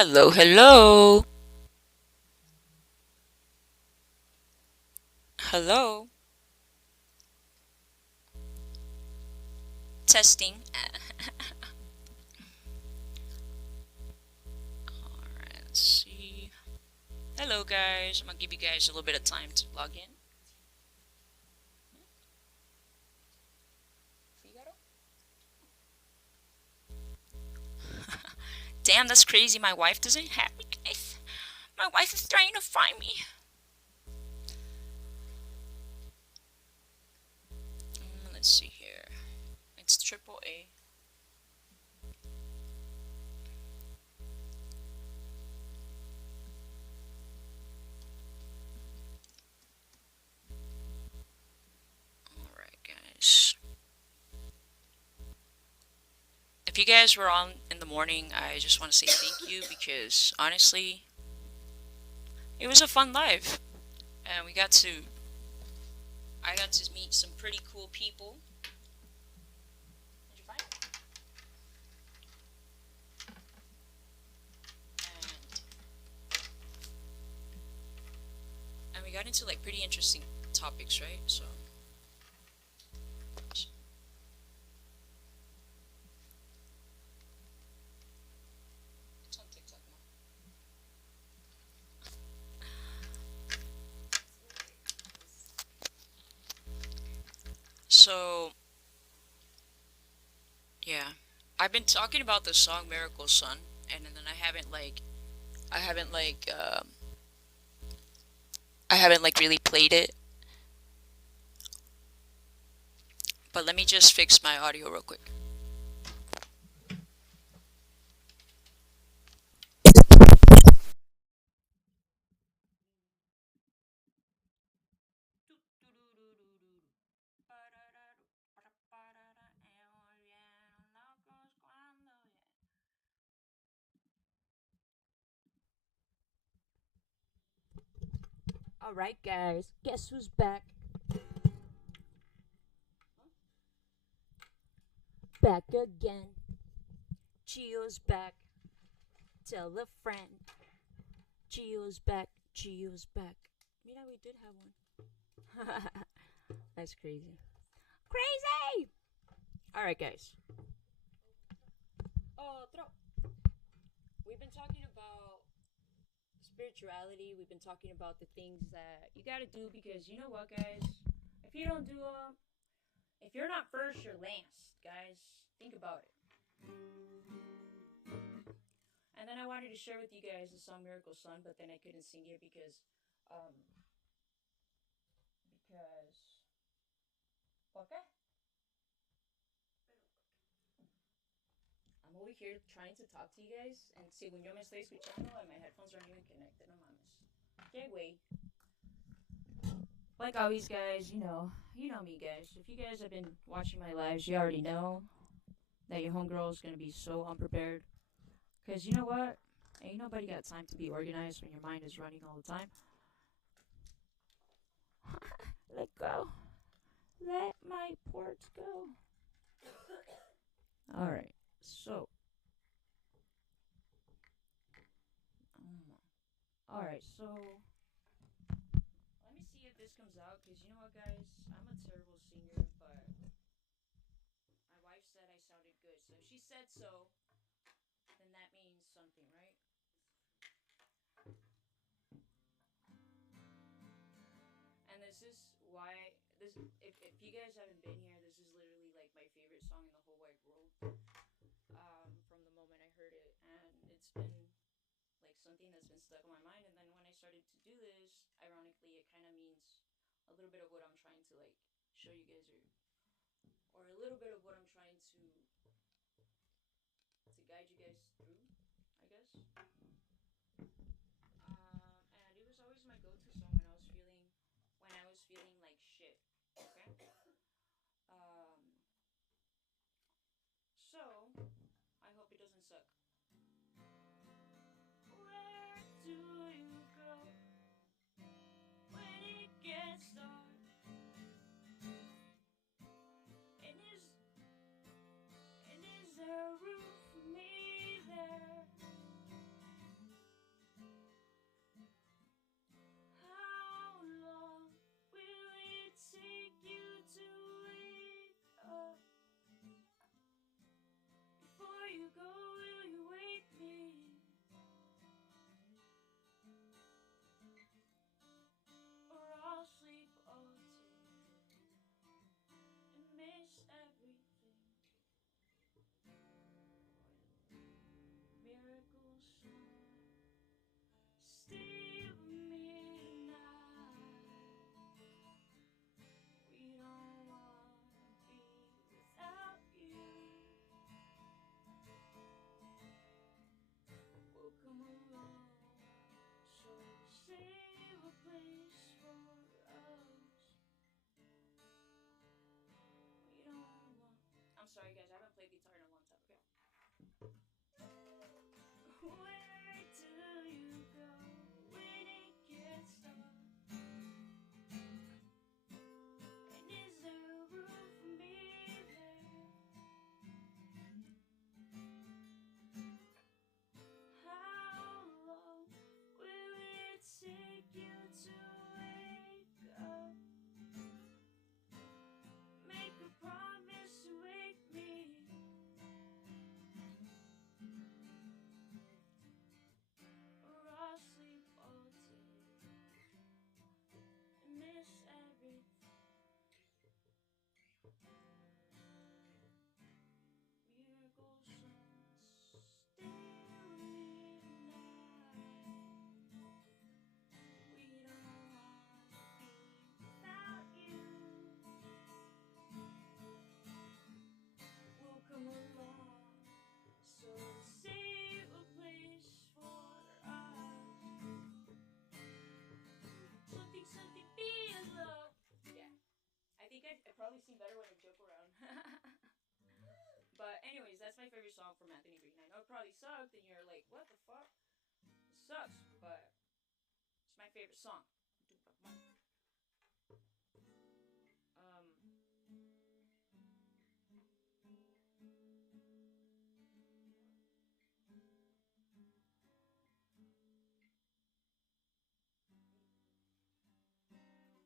Hello, hello. Hello. Testing. Alright, let's see. Hello, guys. I'm gonna give you guys a little bit of time to log in. Figaro? Damn, that's crazy. My wife doesn't have me, guys. My wife is trying to find me. Let's see here. It's triple A. Alright, guys. If you guys were on in the morning, I just want to say thank you because honestly, it was a fun live. And I got to meet some pretty cool people. Did you find it? And we got into like pretty interesting topics, right? So it's on TikTok now. So yeah, I've been talking about the song "Miracle Sun," and then I haven't like I haven't like really played it. But let me just fix my audio real quick. Alright, guys, guess who's back? Back again. Gio's back. Tell a friend. Gio's back. Gio's back. Mira, we did have one. That's crazy. Crazy! Alright, guys. Otro. We've been talking about spirituality. We've been talking about the things that you gotta do because you know what, guys? If you don't do them, if you're not first, you're last, guys. Think about it. And then I wanted to share with you guys the song Miracle Sun, but then I couldn't sing it um, because, ¿por qué? I'm over here trying to talk to you guys, and según yo me estoy escuchando, and my headphones aren't even connected, no mames. Okay, wait. Like always, guys, you know me, guys. If you guys have been watching my lives, you already know that your homegirl is gonna be so unprepared. Cause you know what? Ain't nobody got time to be organized when your mind is running all the time. Let go. Let my ports go. All right. So, all right. So, let me see if this comes out. Cause you know what, guys? I'm a terrible singer, but my wife said I sounded good. So if she said so, then that means something, right? And this is why this. If you guys haven't been here, this is literally like my favorite song in the whole wide world. From the moment I heard it, and it's been like something that's been stuck in my mind. And then when I started to do this, ironically, it kind of means a little bit of what I'm trying to like show you guys, or a little bit of what I'm trying to guide you guys through, I guess. And it was always my go-to song when I was feeling like shit. Okay. Um, so I hope it doesn't suck. Where do you go when it gets dark? And is there room for me there? I'm sorry, guys. I haven't played guitar in a long time. Okay. Where do you go when it gets dark? And is there room for me there? How long will it take you to wake up? Make a promise to wake me, or I'll sleep all day and miss everything. Miracle sun, stay with me tonight. We don't wanna be without you. We'll come along, so save a place for us. Something below. Yeah, I think I probably sing better when I joke around. But anyways, that's my favorite song from Anthony Green. I know it probably sucked, and you're like, what the fuck? It sucks, but it's my favorite song. Um,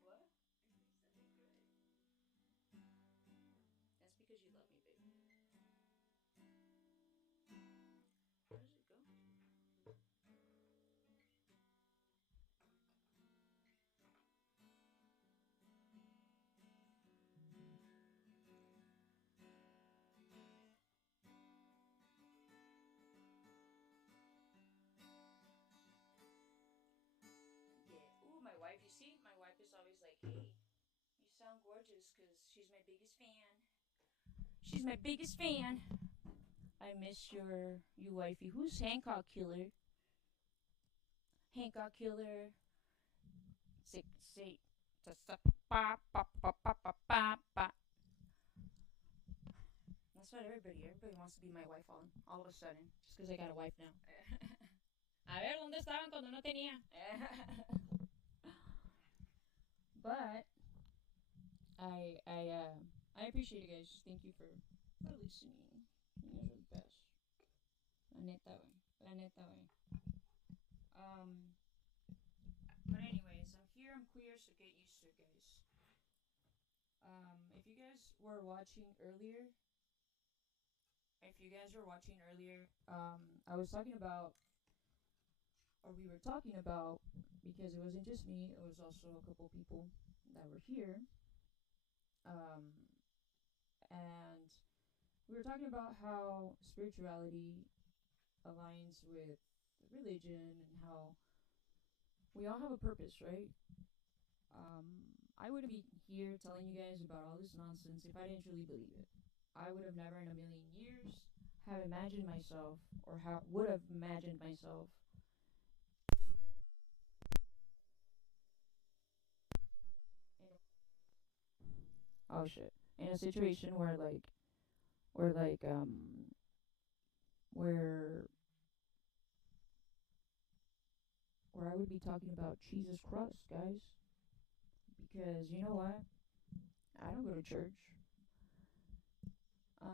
what? That's because you love me, baby. Where does it go? Yeah. Ooh, my wife. You see, my wife is always like, "Hey, you sound gorgeous," because she's my biggest fan. She's my biggest fan. I miss you wifey. Who's Hancock Killer? Hancock Killer. Say. That's what everybody wants to be my wife all of a sudden. Just because I got a wife now. A ver, ¿dónde estaban cuando no tenía? But I appreciate you guys. Thank you for listening. You guys are the best. La neta, güey. La neta, güey. But anyways, I'm here, I'm queer, so get used to it, guys. If you guys were watching earlier, I was talking about, or we were talking about, because it wasn't just me, it was also a couple people that were here. And we were talking about how spirituality aligns with religion and how we all have a purpose, right? I wouldn't be here telling you guys about all this nonsense if I didn't truly believe it. I would have never in a million years have imagined myself, or would have imagined myself in oh shit, in a situation where like where I would be talking about Jesus Christ, guys. Because you know what? I don't go to church. I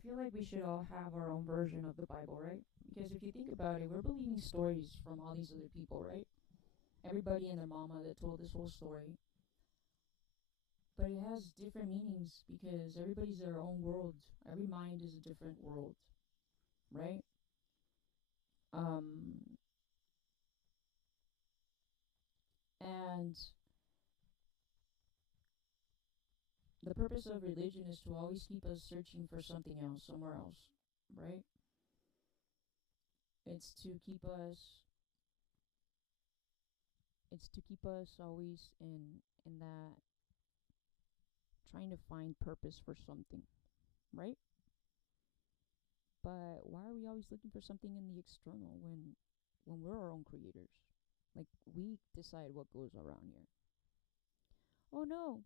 feel like we should all have our own version of the Bible, right? Because if you think about it, we're believing stories from all these other people, right? Everybody and their mama that told this whole story. But it has different meanings because everybody's their own world. Every mind is a different world, right? Um, and the purpose of religion is to always keep us searching for something else, somewhere else, right? It's to keep us always in that trying to find purpose for something, right? But why are we always looking for something in the external when we're our own creators? Like we decide what goes around here. Oh no,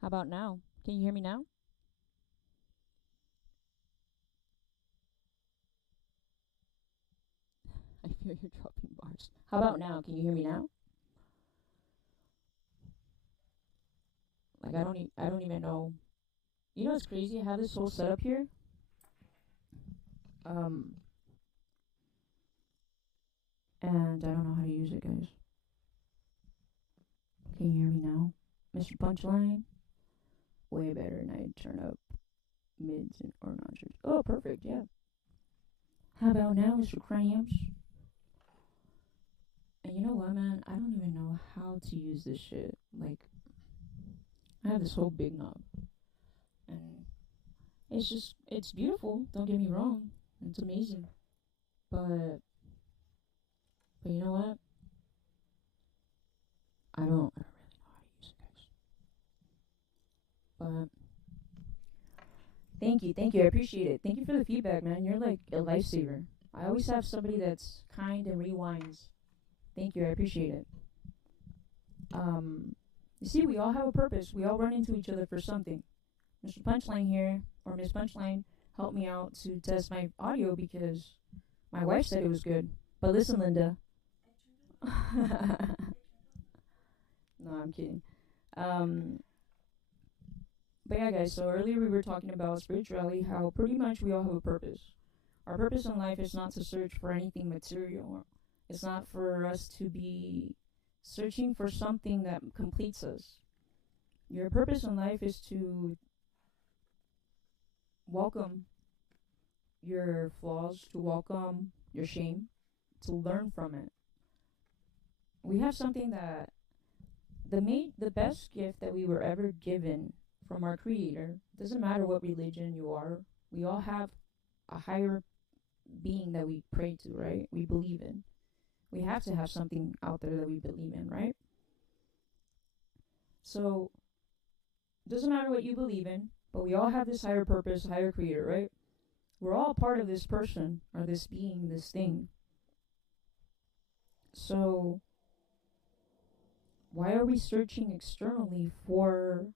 How about now? Can you hear me now? I feel you're dropping bars. How about now? Can you hear me now? Like I don't even know. You know what's crazy? I have this whole setup here. Um, and I don't know how to use it, guys. Can you hear me now, Mr. Punchline? Way better, and I turn up mids and or notches. Oh, perfect. Yeah. How about now, Mr. Crayams? And you know what, man? I don't even know how to use this shit. Like, I have this whole big knob, and it's beautiful. Don't get me wrong, it's amazing. But you know what? I don't really know how to use it, guys. But thank you. I appreciate it. Thank you for the feedback, man. You're like a lifesaver. I always have somebody that's kind and rewinds. Thank you. I appreciate it. Um, you see, we all have a purpose. We all run into each other for something. Mr. Punchline here, or Miss Punchline, helped me out to test my audio because my wife said it was good. But listen, Linda. No, I'm kidding. Um, but yeah, guys, so earlier we were talking about spirituality, how pretty much we all have a purpose. Our purpose in life is not to search for anything material. It's not for us to be searching for something that completes us. Your purpose in life is to welcome your flaws, to welcome your shame, to learn from it. We have something that the best gift that we were ever given from our creator. Doesn't matter what religion you are. We all have a higher being that we pray to, right? We believe in. We have to have something out there that we believe in, right? So doesn't matter what you believe in, but we all have this higher purpose, higher creator, right? We're all part of this person or this being, this thing. So why are we searching externally for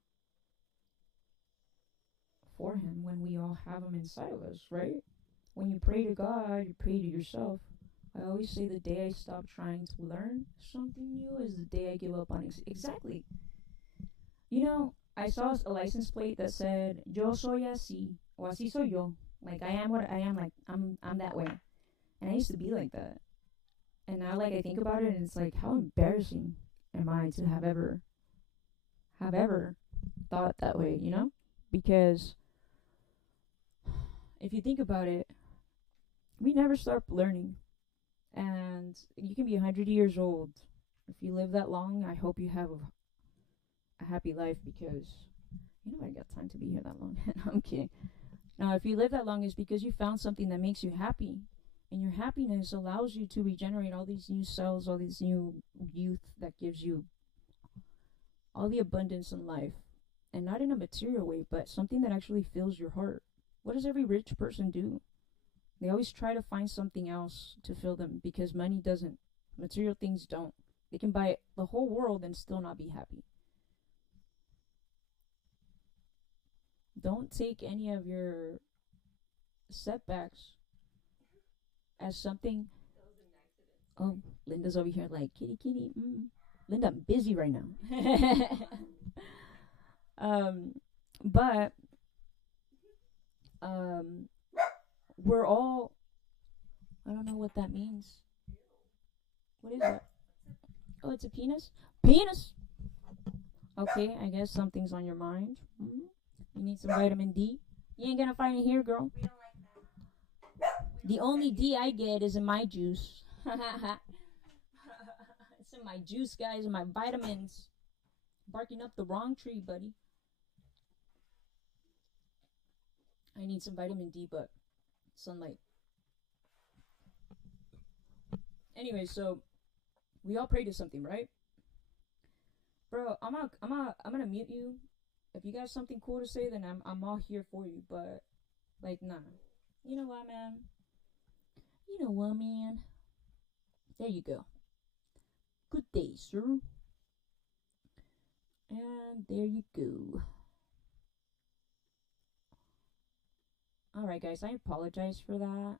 him when we all have him inside of us, right? When you pray to God, you pray to yourself. I always say the day I stop trying to learn something new is the day I give up on it. Exactly. You know, I saw a license plate that said "Yo soy así" or "Así soy yo." Like I am what I am. Like I'm that way. And I used to be like that. And now, like I think about it, and it's like, how embarrassing am I to have ever thought that way? You know, because if you think about it, we never stop learning. And you can be 100 years old. If you live that long, I hope you have a happy life because I got time to be here that long. I'm kidding. Now, if you live that long, it's because you found something that makes you happy. And your happiness allows you to regenerate all these new cells, all these new youth that gives you all the abundance in life. And not in a material way, but something that actually fills your heart. What does every rich person do? They always try to find something else to fill them because money doesn't. Material things don't. They can buy the whole world and still not be happy. Don't take any of your setbacks as something. Oh, Linda's over here like kitty kitty. Linda, I'm busy right now. But we're all. I don't know what that means. What is that? Oh, it's a penis. Penis. Okay, I guess something's on your mind. You need some vitamin D. You ain't gonna find it here, girl. The only D I get is in my juice. It's in my juice, guys, and my vitamins. Barking up the wrong tree, buddy. I need some vitamin D, but sunlight. Anyway, so we all pray to something, right? Bro, I'm gonna mute you. If you got something cool to say, then I'm all here for you. But like, nah. You know what, man? You know what, man? There you go. Good day, sir. And there you go. Alright, guys, I apologize for that.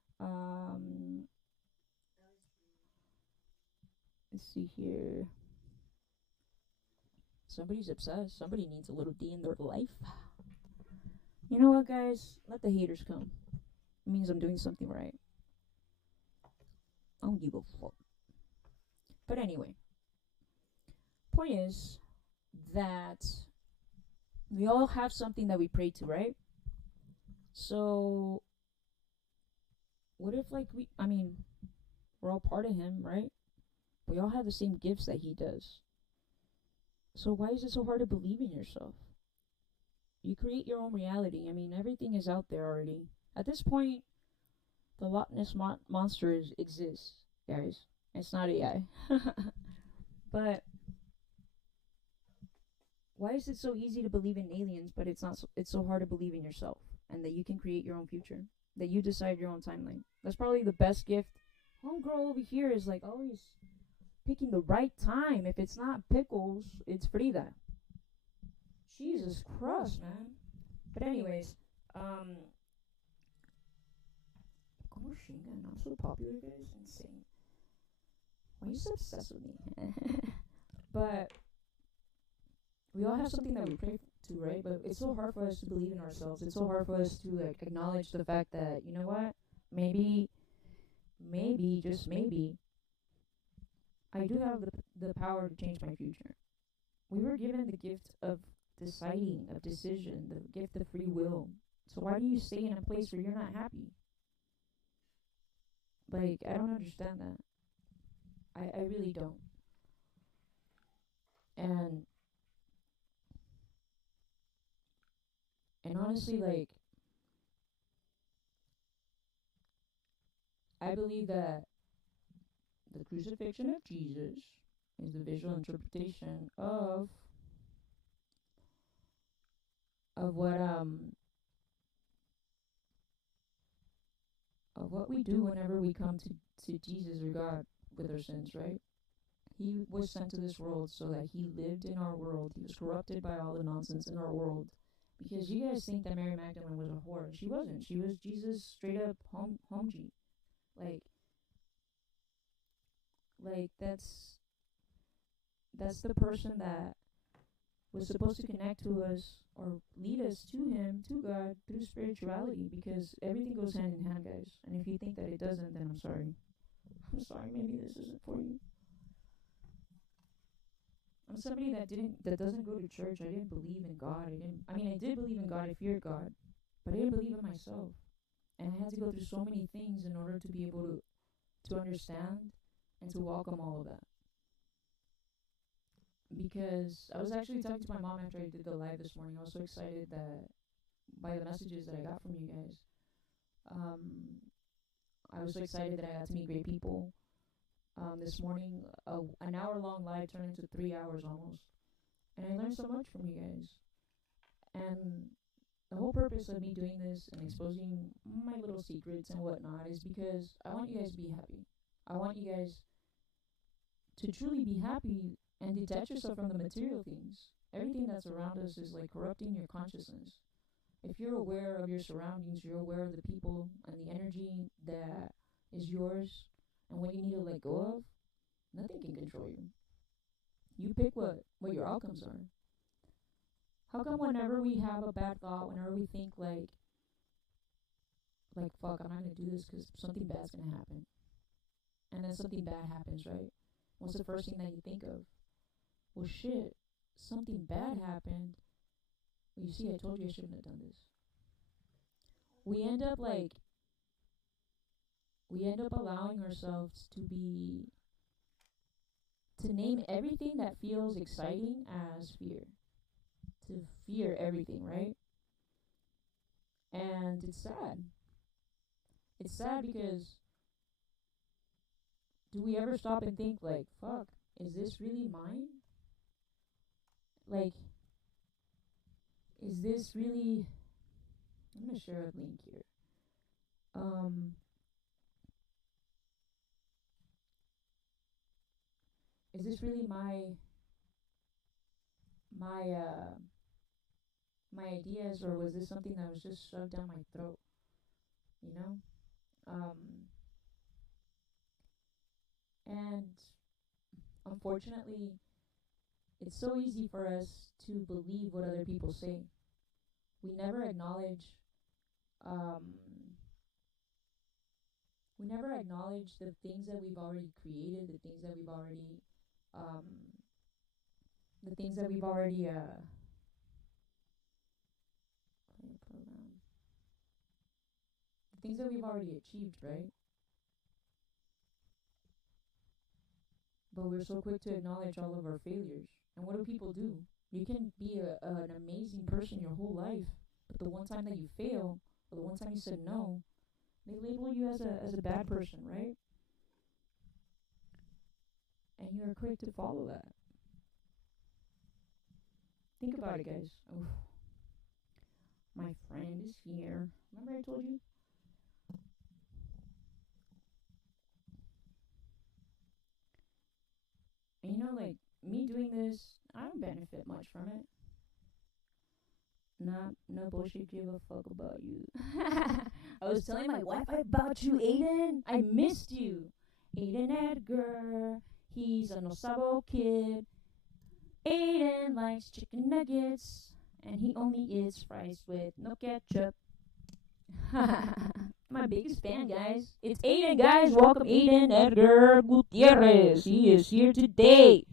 Let's see here. Somebody's obsessed. Somebody needs a little D in their life. You know what, guys? Let the haters come. It means I'm doing something right. I don't give a fuck. But anyway, point is that we all have something that we pray to, right? So, what if, like, we're all part of Him, right? We all have the same gifts that He does. So, why is it so hard to believe in yourself? You create your own reality. Everything is out there already. At this point, the Loch Ness monster exists, guys. It's not AI. But why is it so easy to believe in aliens, but it's not? It's so hard to believe in yourself, and that you can create your own future, that you decide your own timeline. That's probably the best gift. Homegirl over here is like always picking the right time. If it's not pickles, it's Frida. Jesus Christ, man. But anyways, machine gun, I'm so popular, guys. Insane. Why are you so obsessed with me? But we all have something that we pray to, right? But it's so hard for us to believe in ourselves. It's so hard for us to like acknowledge the fact that, you know what? Maybe, just maybe, I do have the power to change my future. We were given the gift of deciding, of decision, the gift of free will. So why do you stay in a place where you're not happy? Like, I don't understand that. I really don't. And honestly, like, I believe that the crucifixion of Jesus is the visual interpretation of what we do whenever we come to Jesus or God with our sins, right? He was sent to this world so that He lived in our world. He was corrupted by all the nonsense in our world. Because you guys think that Mary Magdalene was a whore. She wasn't. She was Jesus' straight up home G. Like that's the person that was supposed to connect to us or lead us to Him, to God, through spirituality, because everything goes hand in hand, guys. And if you think that it doesn't, then I'm sorry. I'm sorry, maybe this isn't for you. I'm somebody that doesn't go to church. I didn't believe in God. I did believe in God. I feared God, but I didn't believe in myself. And I had to go through so many things in order to be able to understand and to welcome all of that. Because I was actually talking to my mom after I did the live this morning. I was so excited that by the messages that I got from you guys. I was so excited that I got to meet great people. This morning, an hour-long live turned into 3 hours almost. And I learned so much from you guys. And the whole purpose of me doing this and exposing my little secrets and whatnot is because I want you guys to be happy. I want you guys to truly be happy and detach yourself from the material things. Everything that's around us is like corrupting your consciousness. If you're aware of your surroundings, you're aware of the people and the energy that is yours and what you need to let go of, nothing can control you. You pick what your outcomes are. How come whenever we have a bad thought, whenever we think like fuck, I'm not gonna do this because something bad's gonna happen, and then something bad happens, right? What's the first thing that you think of? Well, shit, something bad happened. Well, you see, I told you I shouldn't have done this. We end up allowing ourselves to name everything that feels exciting as fear. To fear everything, right? And it's sad. It's sad because do we ever stop and think like, fuck, is this really mine? Like, is this really... I'm going to share a link here. Is this really my ideas, or was this something that was just shoved down my throat? you know? And unfortunately, it's so easy for us to believe what other people say. We never acknowledge, um, the things that we've already created, um, the things that we've already, the things that we've already achieved, right? But we're so quick to acknowledge all of our failures. And what do people do? You can be an amazing person your whole life, but the one time that you fail, or the one time you said no, they label you as a bad person, right? And you are quick to follow that. Think about it, guys. Oof. My friend is here. Remember I told you? And you know, like, me doing this, I don't benefit much from it. No bullshit, give a fuck about you. I was telling my wife about you, Aiden. I missed you. Aiden Edgar. He's an Osabo kid. Aiden likes chicken nuggets. And he only eats fries with no ketchup. My biggest fan, guys. It's Aiden, guys. Welcome, Aiden Edgar Gutierrez. He is here today.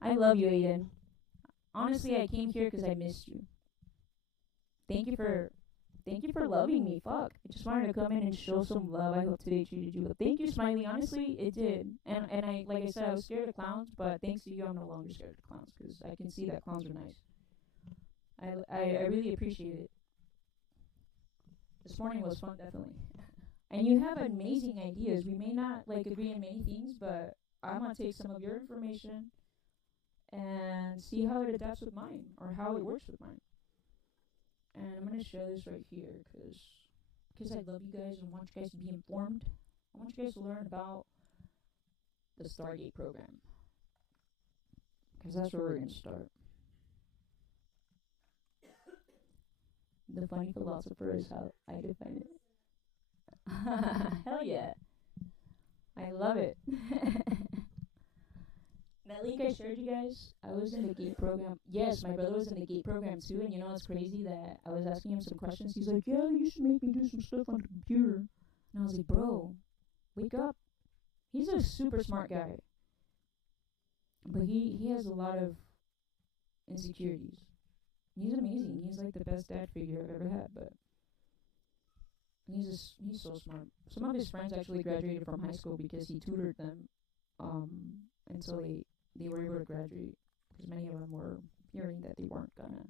I love you, Aiden. Honestly, I came here because I missed you. Thank you for loving me. Fuck. I just wanted to come in and show some love. I hope today treated you well. Thank you, Smiley. Honestly, it did. And I, like I said, I was scared of clowns, but thanks to you, I'm no longer scared of clowns because I can see that clowns are nice. I really appreciate it. This morning was fun, definitely. And you have amazing ideas. We may not like agree in many things, but I'm gonna take some of your information and see how it adapts with mine or how it works with mine. And I'm gonna show this right here because I love you guys and want you guys to be informed. I want you guys to learn about the Stargate program because that's where we're gonna start. The funny philosopher is how I define it. Hell yeah. I love it. That link I shared you guys, I was in the GATE program. Yes, my brother was in the GATE program too, and you know what's crazy that I was asking him some questions. He's like, yeah, you should make me do some stuff on the computer. And I was like, bro, wake up. He's a super smart guy. But he has a lot of insecurities. He's amazing. He's like the best dad figure I've ever had, but he's so smart. Some of his friends actually graduated from high school because he tutored them, until they were able to graduate. Because many of them were hearing that they weren't gonna,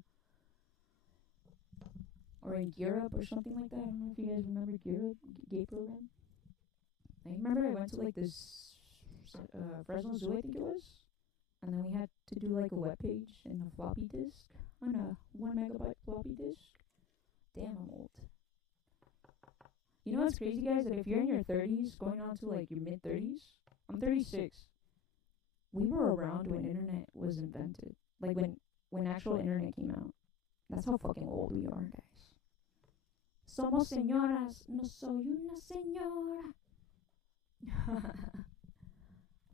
or in Europe or something like that. I don't know if you guys remember Europe GATE program. I remember I went to like this Fresno Zoo, I think it was, and then we had to do like a web page and a floppy disk on a 1 megabyte floppy disk. Damn, I'm old. You know what's crazy, guys? That if you're in your 30s, going on to like your mid 30s, I'm 36. We were around when internet was invented. Like when actual internet came out. That's how fucking old we are, guys. Somos señoras, no soy una señora.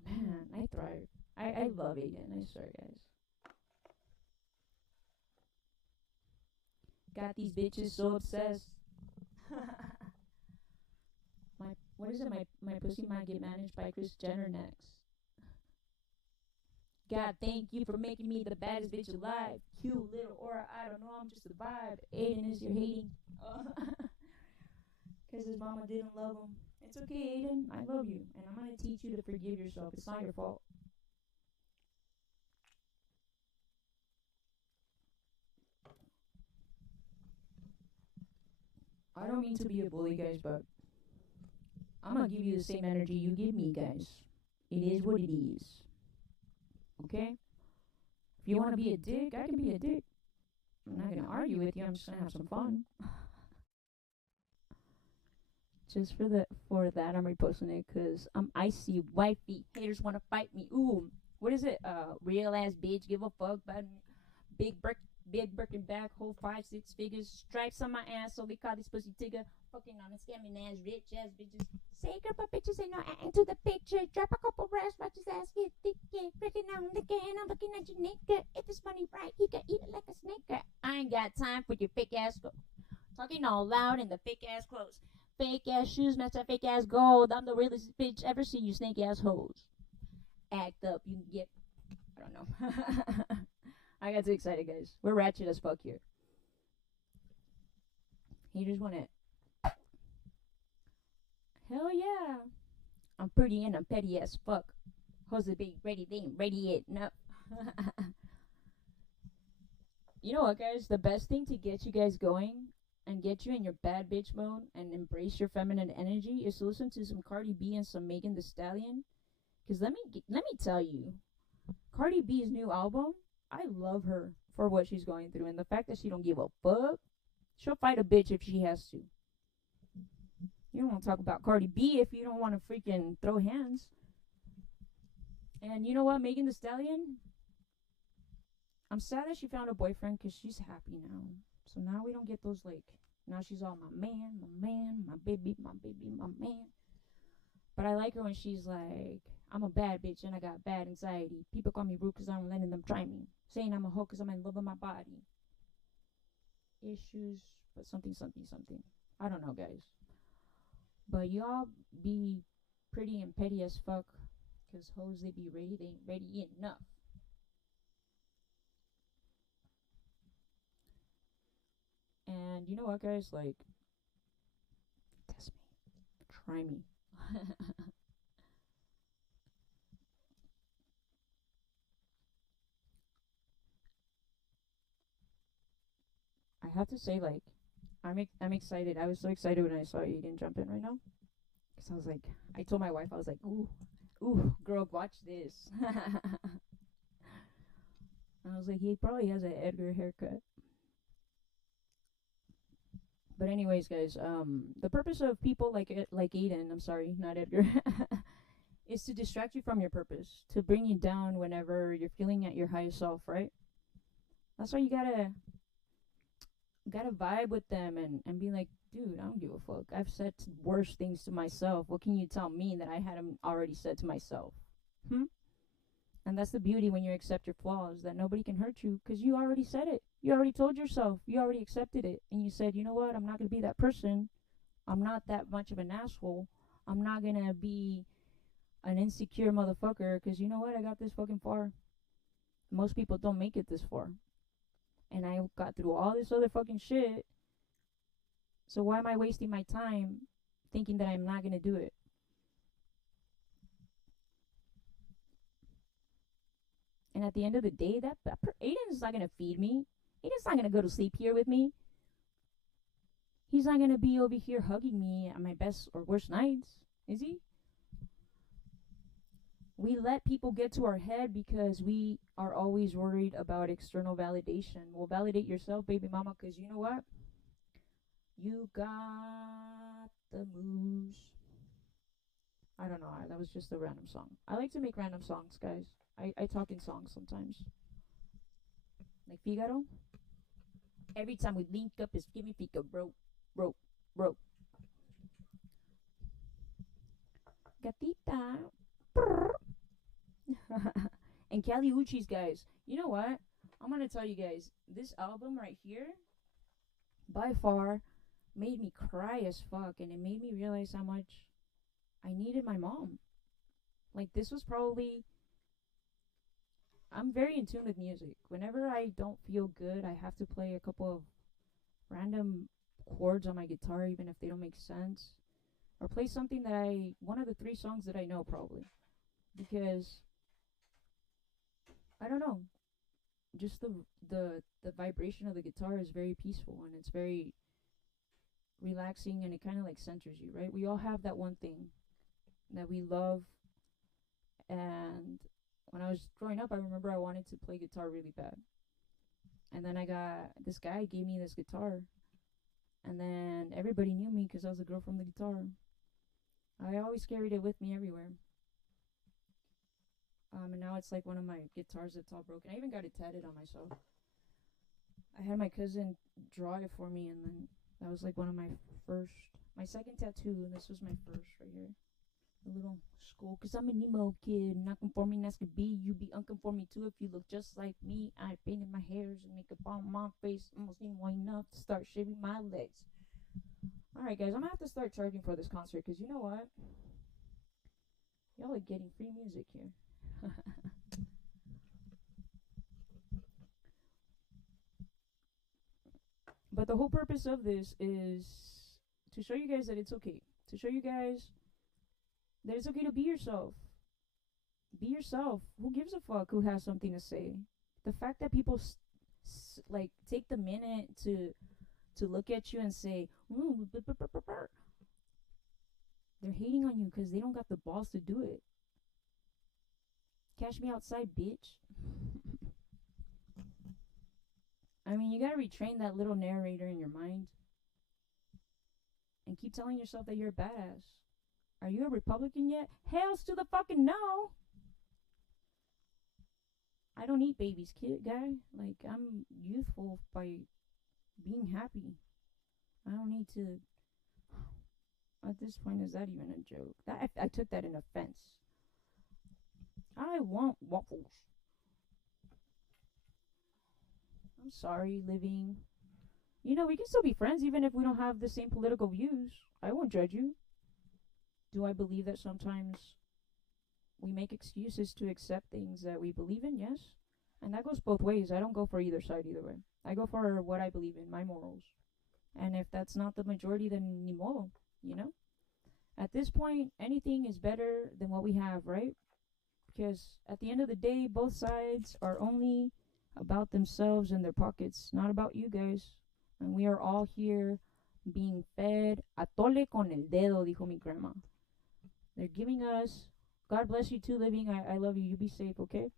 Man, I thrive. I love Aiden, I swear, guys. Got these bitches so obsessed. What is it? My pussy might get managed by Kris Jenner next. God, thank you for making me the baddest bitch alive. Cute little aura, I don't know, I'm just a vibe. Aiden is your hating. Because his mama didn't love him. It's okay, Aiden. I love you. And I'm going to teach you to forgive yourself. It's not your fault. I don't mean to be a bully, guys, but I'm going to give you the same energy you give me, guys. It is what it is. Okay? If you want to be a dick, I can be a dick. I'm not going to argue with you. I'm just going to have some fun. Just for that, I'm reposting it because I'm icy, wifey. Haters want to fight me. Ooh, what is it? Real ass bitch, give a fuck about big Birkin bag, hold 5-6 figures, stripes on my ass, so we call this pussy tigger. fucking on a scamming ass, rich ass bitches. Say, girl, but bitches ain't no adding to the picture. Drop a couple rest, watch his ass get thick. Freaking out the can, I'm looking at your nigga. If it's money right, he can eat it like a snicker. I ain't got time for your fake ass go. Talking all loud in the fake ass clothes. Fake ass shoes match that fake ass gold. I'm the realest bitch ever seen, you snake ass hoes. Act up, you can get. I don't know. I got too excited, guys. We're ratchet as fuck here. He just want it. Hell yeah. I'm pretty and I'm petty as fuck. Hoes to be ready, they ain't ready yet. No. You know what, guys? The best thing to get you guys going and get you in your bad bitch mode and embrace your feminine energy is to listen to some Cardi B and some Megan Thee Stallion. Because let me tell you, Cardi B's new album, I love her for what she's going through and the fact that she don't give a fuck. She'll fight a bitch if she has to. You don't want to talk about Cardi B if you don't want to freaking throw hands. And you know what, Megan Thee Stallion? I'm sad that she found a boyfriend because she's happy now. So now we don't get those, like, now she's all my man, my baby, my man. But I like her when she's like, I'm a bad bitch and I got bad anxiety. People call me rude because I'm letting them try me. Saying I'm a hoe because I'm in love with my body. Issues, but something. I don't know, guys. But y'all be pretty and petty as fuck. Because hoes, they be ready. They ain't ready enough. And you know what, guys? Like, test me. Try me. I have to say, like, I'm excited. I was so excited when I saw Eden jump in right now. Because I was like, I told my wife, I was like, ooh, girl, watch this. I was like, he probably has an Edgar haircut. But anyways, guys, the purpose of people like Eden, I'm sorry, not Edgar, is to distract you from your purpose, to bring you down whenever you're feeling at your highest self, right? That's why you gotta vibe with them and be like, dude, I don't give a fuck. I've said worse things to myself. What can you tell me that I hadn't already said to myself? And that's the beauty when you accept your flaws, that nobody can hurt you because you already said it. You already told yourself. You already accepted it. And you said, you know what? I'm not going to be that person. I'm not that much of an asshole. I'm not going to be an insecure motherfucker because you know what? I got this fucking far. Most people don't make it this far. And I got through all this other fucking shit. So why am I wasting my time thinking that I'm not going to do it? And at the end of the day, Aiden's not gonna feed me. Aiden's not gonna go to sleep here with me. He's not gonna be over here hugging me at my best or worst nights, is he? We let people get to our head because we are always worried about external validation. Well, validate yourself, baby mama, because you know what? You got the moves. I don't know. That was just a random song. I like to make random songs, guys. I talk in songs sometimes. Like Figaro. Every time we link up, it's give me Figaro. Bro. Gatita. And Kali Uchis, guys. You know what? I'm going to tell you guys. This album right here, by far, made me cry as fuck. And it made me realize how much I needed my mom. Like, this was probably... I'm very in tune with music. Whenever I don't feel good, I have to play a couple of random chords on my guitar, even if they don't make sense. Or play something that one of the 3 songs that I know, probably. Because, I don't know. Just the vibration of the guitar is very peaceful and it's very relaxing and it kind of like centers you, right? We all have that one thing that we love. And when I was growing up, I remember I wanted to play guitar really bad. And then this guy gave me this guitar. And then everybody knew me because I was the girl from the guitar. I always carried it with me everywhere. And now it's like one of my guitars that's all broken. I even got it tatted on myself. I had my cousin draw it for me, and then that was like one of my first My second tattoo, and this was my first right here. A little skull, cause I'm an emo kid, not conforming as could be. You be unconforming too if you look just like me. I painted my hairs and makeup on my face, almost emo enough to start shaving my legs. Alright guys, I'm gonna have to start charging for this concert, cause you know what? Y'all are getting free music here. But the whole purpose of this is to show you guys that it's okay. To show you guys that it's okay to be yourself. Be yourself. Who gives a fuck who has something to say? The fact that people like take the minute to look at you and say, ooh, they're hating on you because they don't got the balls to do it. Cash me outside, bitch. I mean, you gotta retrain that little narrator in your mind and keep telling yourself that you're a badass. Are you a Republican yet? Hells to the fucking no. I don't eat babies, kid guy. Like, I'm youthful by being happy. I don't need to. At this point, is that even a joke? That I took that in offense. I want waffles. I'm sorry, living. You know, we can still be friends even if we don't have the same political views. I won't judge you. Do I believe that sometimes we make excuses to accept things that we believe in? Yes. And that goes both ways. I don't go for either side either way. I go for what I believe in, my morals. And if that's not the majority, then ni modo, you know? At this point, anything is better than what we have, right? Because at the end of the day, both sides are only about themselves and their pockets, not about you guys. And we are all here being fed a tole con el dedo, dijo mi grandma. They're giving us, God bless you too, living. I love you. You be safe, okay?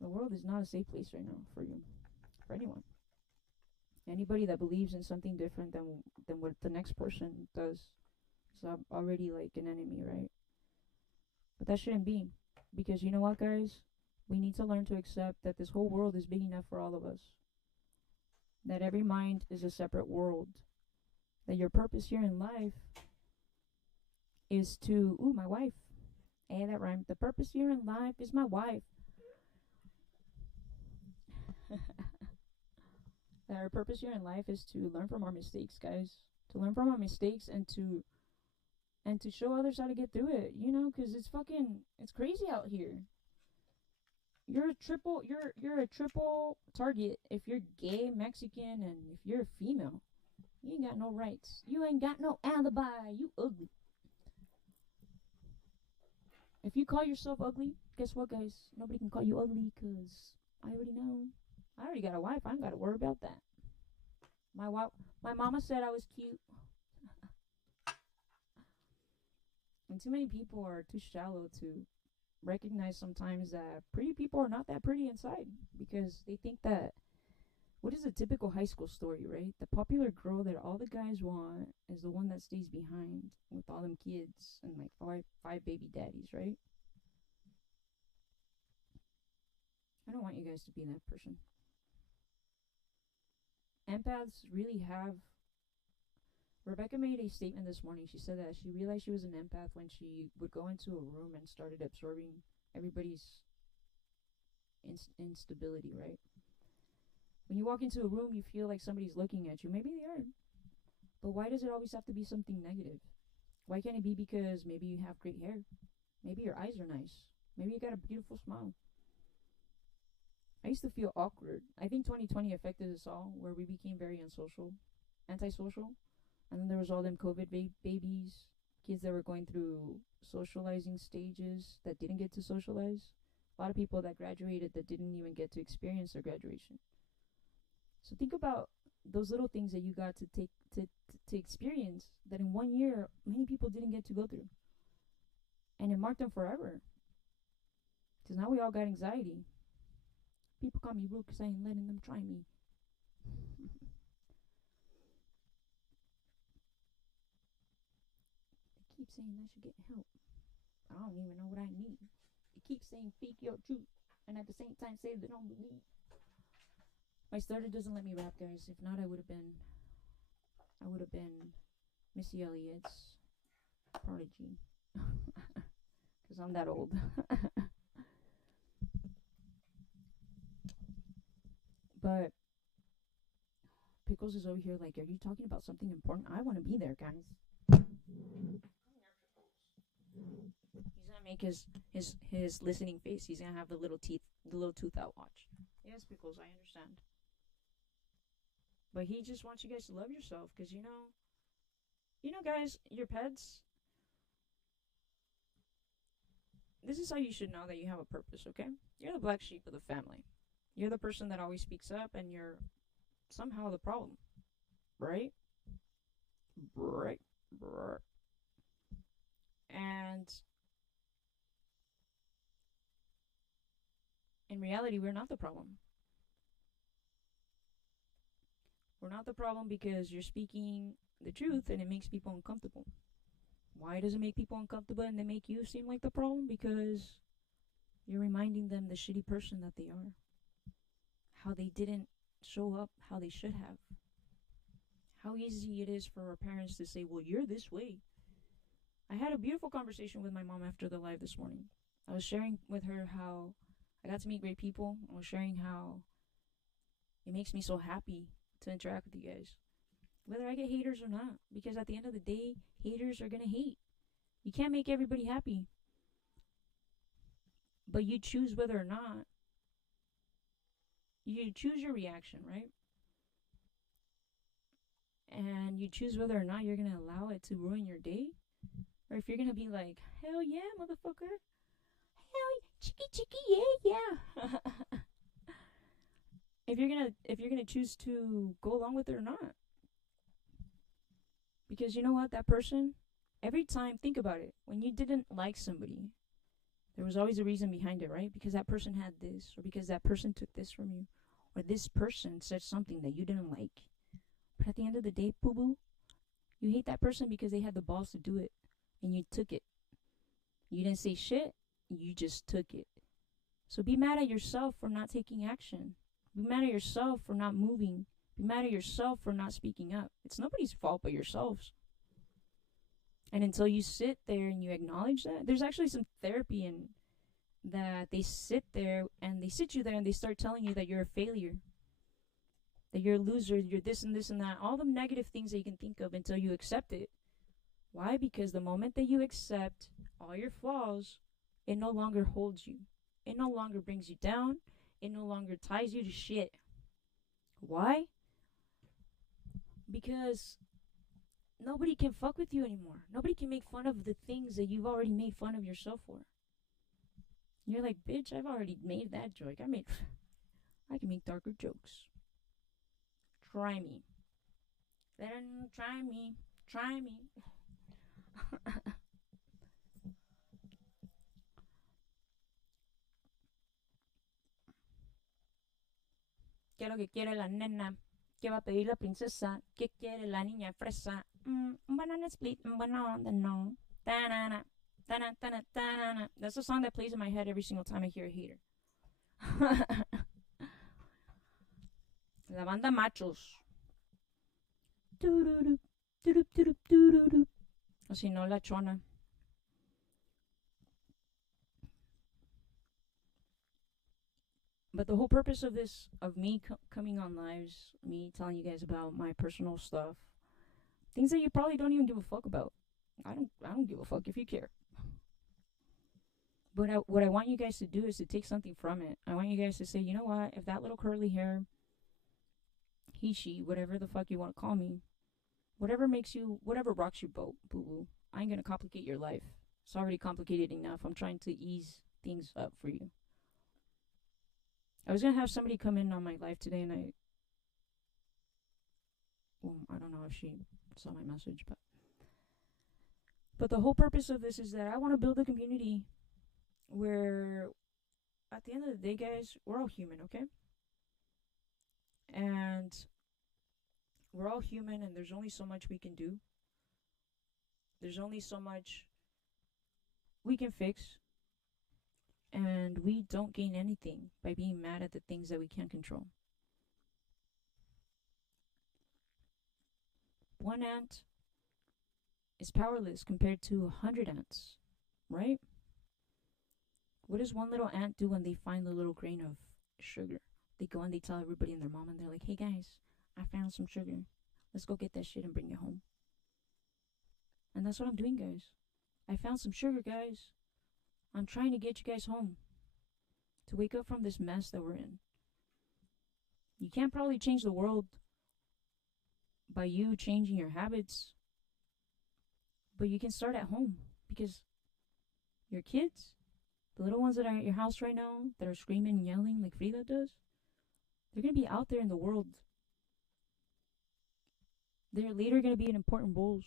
The world is not a safe place right now for you, for anyone. Anybody that believes in something different than what the next person does is already like an enemy, right? But that shouldn't be, because you know what, guys? We need to learn to accept that this whole world is big enough for all of us. That every mind is a separate world. That your purpose here in life is to, ooh, my wife. Hey, that rhymed. The purpose here in life is my wife. That our purpose here in life is to learn from our mistakes, guys. To learn from our mistakes and to show others how to get through it, you know, because it's crazy out here. You're a triple target if you're gay, Mexican, and if you're a female. You ain't got no rights. You ain't got no alibi. You ugly. If you call yourself ugly, guess what, guys? Nobody can call you ugly because I already know. I already got a wife. I ain't got to worry about that. My mama said I was cute. And too many people are too shallow to recognize sometimes that pretty people are not that pretty inside, because they think that, what is a typical high school story, right? The popular girl that all the guys want is the one that stays behind with all them kids and like five baby daddies, right? I don't want you guys to be that person. Empaths really have. Rebecca made a statement this morning. She said that she realized she was an empath when she would go into a room and started absorbing everybody's instability, right? When you walk into a room, you feel like somebody's looking at you. Maybe they are. But why does it always have to be something negative? Why can't it be because maybe you have great hair? Maybe your eyes are nice. Maybe you got a beautiful smile. I used to feel awkward. I think 2020 affected us all, where we became very antisocial. And then there was all them COVID babies, kids that were going through socializing stages that didn't get to socialize. A lot of people that graduated that didn't even get to experience their graduation. So think about those little things that you got to take to experience that in 1 year many people didn't get to go through. And it marked them forever. Because now we all got anxiety. People call me rude because I ain't letting them try me. They keep saying I should get help. I don't even know what I need. They keep saying speak your truth, and at the same time say they don't believe. My starter doesn't let me rap, guys. If not, I would have been Missy Elliott's Prodigy. Because I'm that old. But Pickles is over here like, are you talking about something important? I want to be there, guys. He's gonna make his listening face. He's gonna have the little tooth out. Watch. Yes, Pickles, I understand. But he just wants you guys to love yourself, because guys, your pets. This is how you should know that you have a purpose. Okay, you're the black sheep of the family. You're the person that always speaks up, and you're somehow the problem, right? Right. Right. And in reality, we're not the problem. We're not the problem because you're speaking the truth and it makes people uncomfortable. Why does it make people uncomfortable and they make you seem like the problem? Because you're reminding them the shitty person that they are. How they didn't show up how they should have. How easy it is for our parents to say, well, you're this way. I had a beautiful conversation with my mom after the live this morning. I was sharing with her how I got to meet great people. I was sharing how it makes me so happy to interact with you guys, whether I get haters or not, because at the end of the day, haters are gonna hate. You can't make everybody happy, but you choose whether or not. You choose your reaction, right? And you choose whether or not you're gonna allow it to ruin your day, or if you're gonna be like, hell yeah, motherfucker, hell chicky yeah. if you're gonna choose to go along with it or not. Because you know what, that person, every time, think about it, when you didn't like somebody, there was always a reason behind it, right? Because that person had this, or because that person took this from you, or this person said something that you didn't like. But at the end of the day, boo boo, you hate that person because they had the balls to do it, and you took it. You didn't say shit, you just took it. So be mad at yourself for not taking action. Be mad at yourself for not moving. Be mad at yourself for not speaking up. It's nobody's fault but yourselves. And until you sit there and you acknowledge that, there's actually some therapy in that. They sit there and they sit you there and they start telling you that you're a failure, that you're a loser, you're this and this and that, all the negative things that you can think of until you accept it. Why? Because the moment that you accept all your flaws, it no longer holds you. It no longer brings you down. It no longer ties you to shit. Why? Because nobody can fuck with you anymore. Nobody can make fun of the things that you've already made fun of yourself for. You're like, bitch, I've already made that joke. I can make darker jokes. Try me. Then try me. Try me. ¿Qué es lo que quiere la nena? ¿Qué va a pedir la princesa? ¿Qué quiere la niña fresa? Un banana split, un banana no. Ta-na-na, ta-na, ta-na, ta-na-na. That's a song that plays in my head every single time I hear a hater. La banda Machos. O si no, La Chona. But the whole purpose of this, of me coming on lives, me telling you guys about my personal stuff, things that you probably don't even give a fuck about. I don't give a fuck if you care. But what I want you guys to do is to take something from it. I want you guys to say, you know what? If that little curly hair, he, she, whatever the fuck you want to call me, whatever rocks your boat, boo boo. I ain't gonna complicate your life. It's already complicated enough. I'm trying to ease things up for you. I was gonna have somebody come in on my live today, and I don't know if she saw my message, but the whole purpose of this is that I want to build a community where, at the end of the day, guys, we're all human, okay? And we're all human, and there's only so much we can do. There's only so much we can fix. And we don't gain anything by being mad at the things that we can't control. One ant is powerless compared to 100 ants, right? What does one little ant do when they find the little grain of sugar? They go and they tell everybody and their mom, and they're like, hey guys, I found some sugar. Let's go get that shit and bring it home. And that's what I'm doing, guys. I found some sugar, guys. I'm trying to get you guys home to wake up from this mess that we're in. You can't probably change the world by you changing your habits, but you can start at home, because your kids, the little ones that are at your house right now that are screaming and yelling like Frida does, they're going to be out there in the world. They're later going to be in important roles.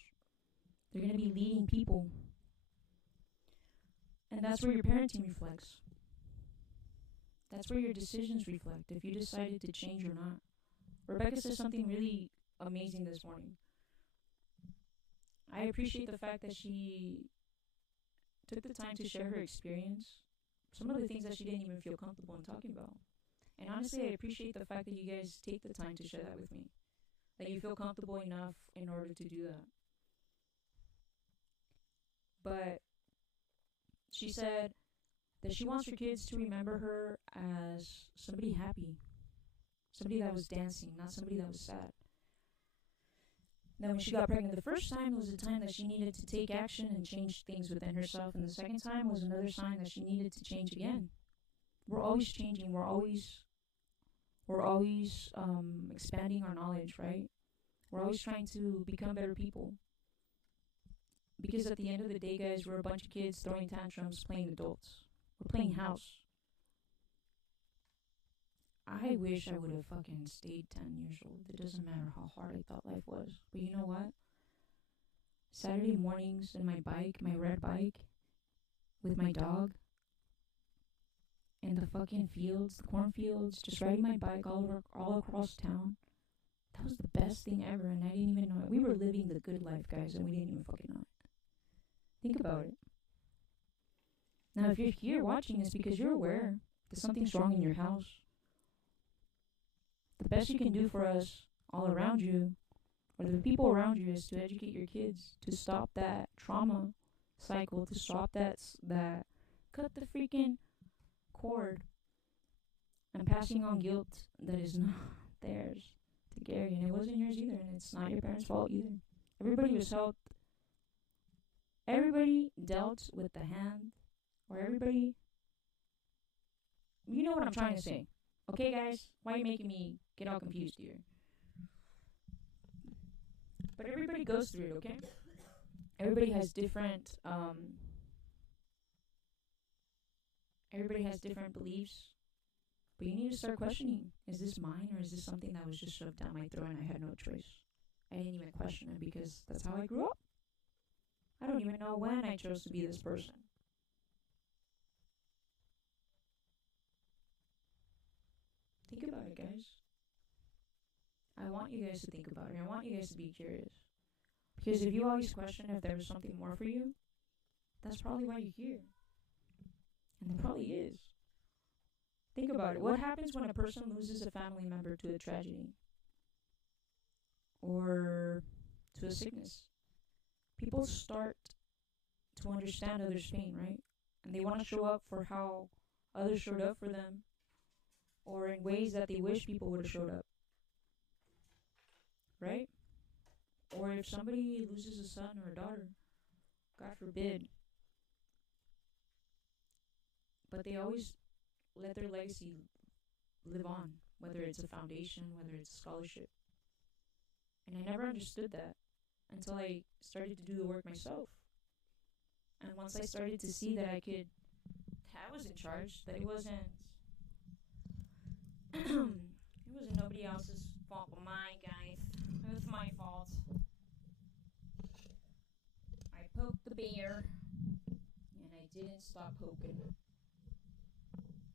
They're going to be leading people. And that's where your parenting reflects. That's where your decisions reflect, if you decided to change or not. Rebecca said something really amazing this morning. I appreciate the fact that she took the time to share her experience, some of the things that she didn't even feel comfortable in talking about. And honestly, I appreciate the fact that you guys take the time to share that with me, that you feel comfortable enough in order to do that. But she said that she wants her kids to remember her as somebody happy, somebody that was dancing, not somebody that was sad. Now, when she got pregnant the first time, it was a time that she needed to take action and change things within herself. And the second time was another sign that she needed to change again. We're always changing. We're always expanding our knowledge, right? We're always trying to become better people. Because at the end of the day, guys, we're a bunch of kids throwing tantrums, playing adults. We're playing house. I wish I would have fucking stayed 10 years old. It doesn't matter how hard I thought life was. But you know what? Saturday mornings in my bike, my red bike, with my dog, in the fucking fields, the cornfields, just riding my bike all across town. That was the best thing ever, and I didn't even know it. We were living the good life, guys, and we didn't even fucking know it. Think about it. Now, if you're here watching this because you're aware that something's wrong in your house, the best you can do for us all around you, or the people around you, is to educate your kids, to stop that trauma cycle, to stop that cut the freaking cord and passing on guilt that is not theirs to carry, and it wasn't yours either, and it's not your parents' fault either. Everybody dealt with the hand, or everybody, you know what I'm trying to say. Okay, guys, why are you making me get all confused here? But everybody goes through it, okay? Everybody has different beliefs. But you need to start questioning, is this mine, or is this something that was just shoved down my throat and I had no choice? I didn't even question it because that's how I grew up. I don't even know when I chose to be this person. Think about it, guys. I want you guys to think about it. I want you guys to be curious. Because if you always question if there was something more for you, that's probably why you're here. And there probably is. Think about it. What happens when a person loses a family member to a tragedy? Or to a sickness? People start to understand others' pain, right? And they want to show up for how others showed up for them, or in ways that they wish people would have showed up. Right? Or if somebody loses a son or a daughter, God forbid, but they always let their legacy live on, whether it's a foundation, whether it's a scholarship. And I never understood that until I started to do the work myself. And once I started to see that I was in charge, that it wasn't nobody else's fault but mine, guys. It was my fault. I poked the bear, and I didn't stop poking.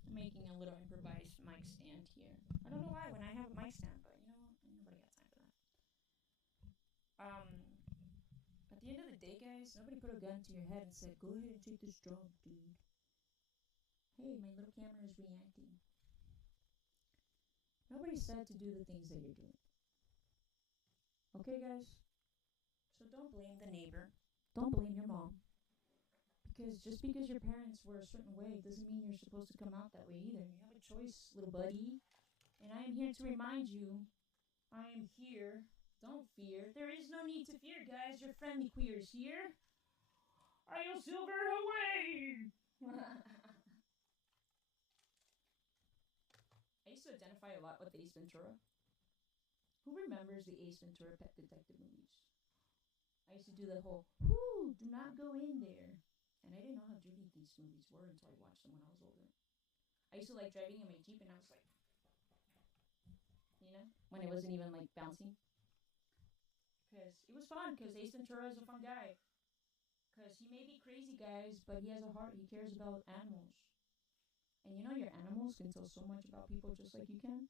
I'm making a little improvised mic stand here. I don't know why when I have a mic stand, but you know what? Nobody got time for that. At the end of the day, guys, nobody put a gun to your head and said, go ahead and take this job, dude. Hey, my little camera is reacting. Nobody said to do the things that you're doing. Okay, guys? So don't blame the neighbor. don't blame your mom. Because just because your parents were a certain way doesn't mean you're supposed to come out that way either. You have a choice, little buddy. And I am here to remind you, I am here. Don't fear. There is no need to fear, guys. Your friendly queer is here. Are you silver away? I used to identify a lot with Ace Ventura. Who remembers the Ace Ventura Pet Detective movies? I used to do the whole, whoo, do not go in there. And I didn't know how dirty these movies were until I watched them when I was older. I used to like driving in my Jeep and I was like, you know, when it wasn't even like bouncy. Because it was fun, because Ace Ventura is a fun guy. Because he may be crazy, guys, but he has a heart. He cares about animals. And you know your animals can tell so much about people just like you can.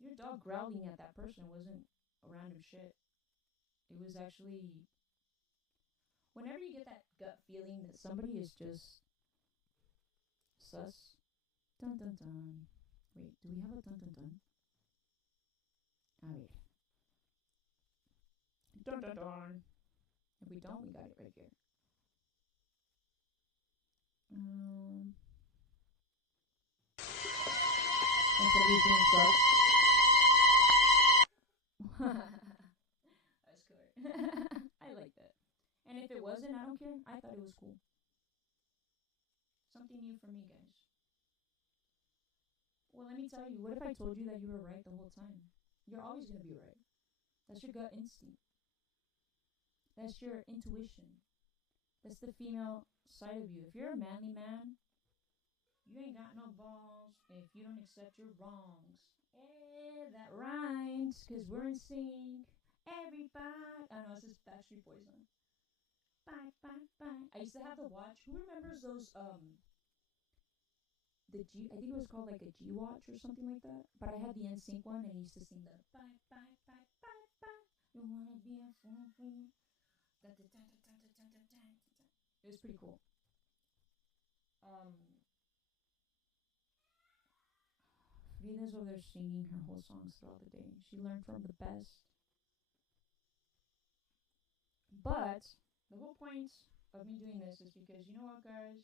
Your dog growling at that person wasn't a random shit. It was actually... Whenever you get that gut feeling that somebody is just sus. Dun dun dun. Wait, do we have a dun dun dun? Wait. Dun dun dun. If we don't, we got it right here. Everything sucks. That's cool. I like that. And if it wasn't, I don't care. I thought it was cool. Something new for me, guys. Well, let me tell you, what if I told you that you were right the whole time? You're always going to be right. That's your gut instinct. That's your intuition. That's the female side of you. If you're a manly man, you ain't got no balls if you don't accept your wrongs. That rhymes, because we're in sync. Everybody. I don't know, it's this Backstreet Boys song. Bye, bye, bye. I used to have the watch. Who remembers those, the G, I think it was called like a G watch or something like that. But I had the NSYNC one and I used to sing the bye, bye, bye, bye, bye. You wanna be a fool for you. It was pretty cool. Frida's over there singing her whole songs throughout the day. She learned from the best. But the whole point of me doing this is because, you know what, guys?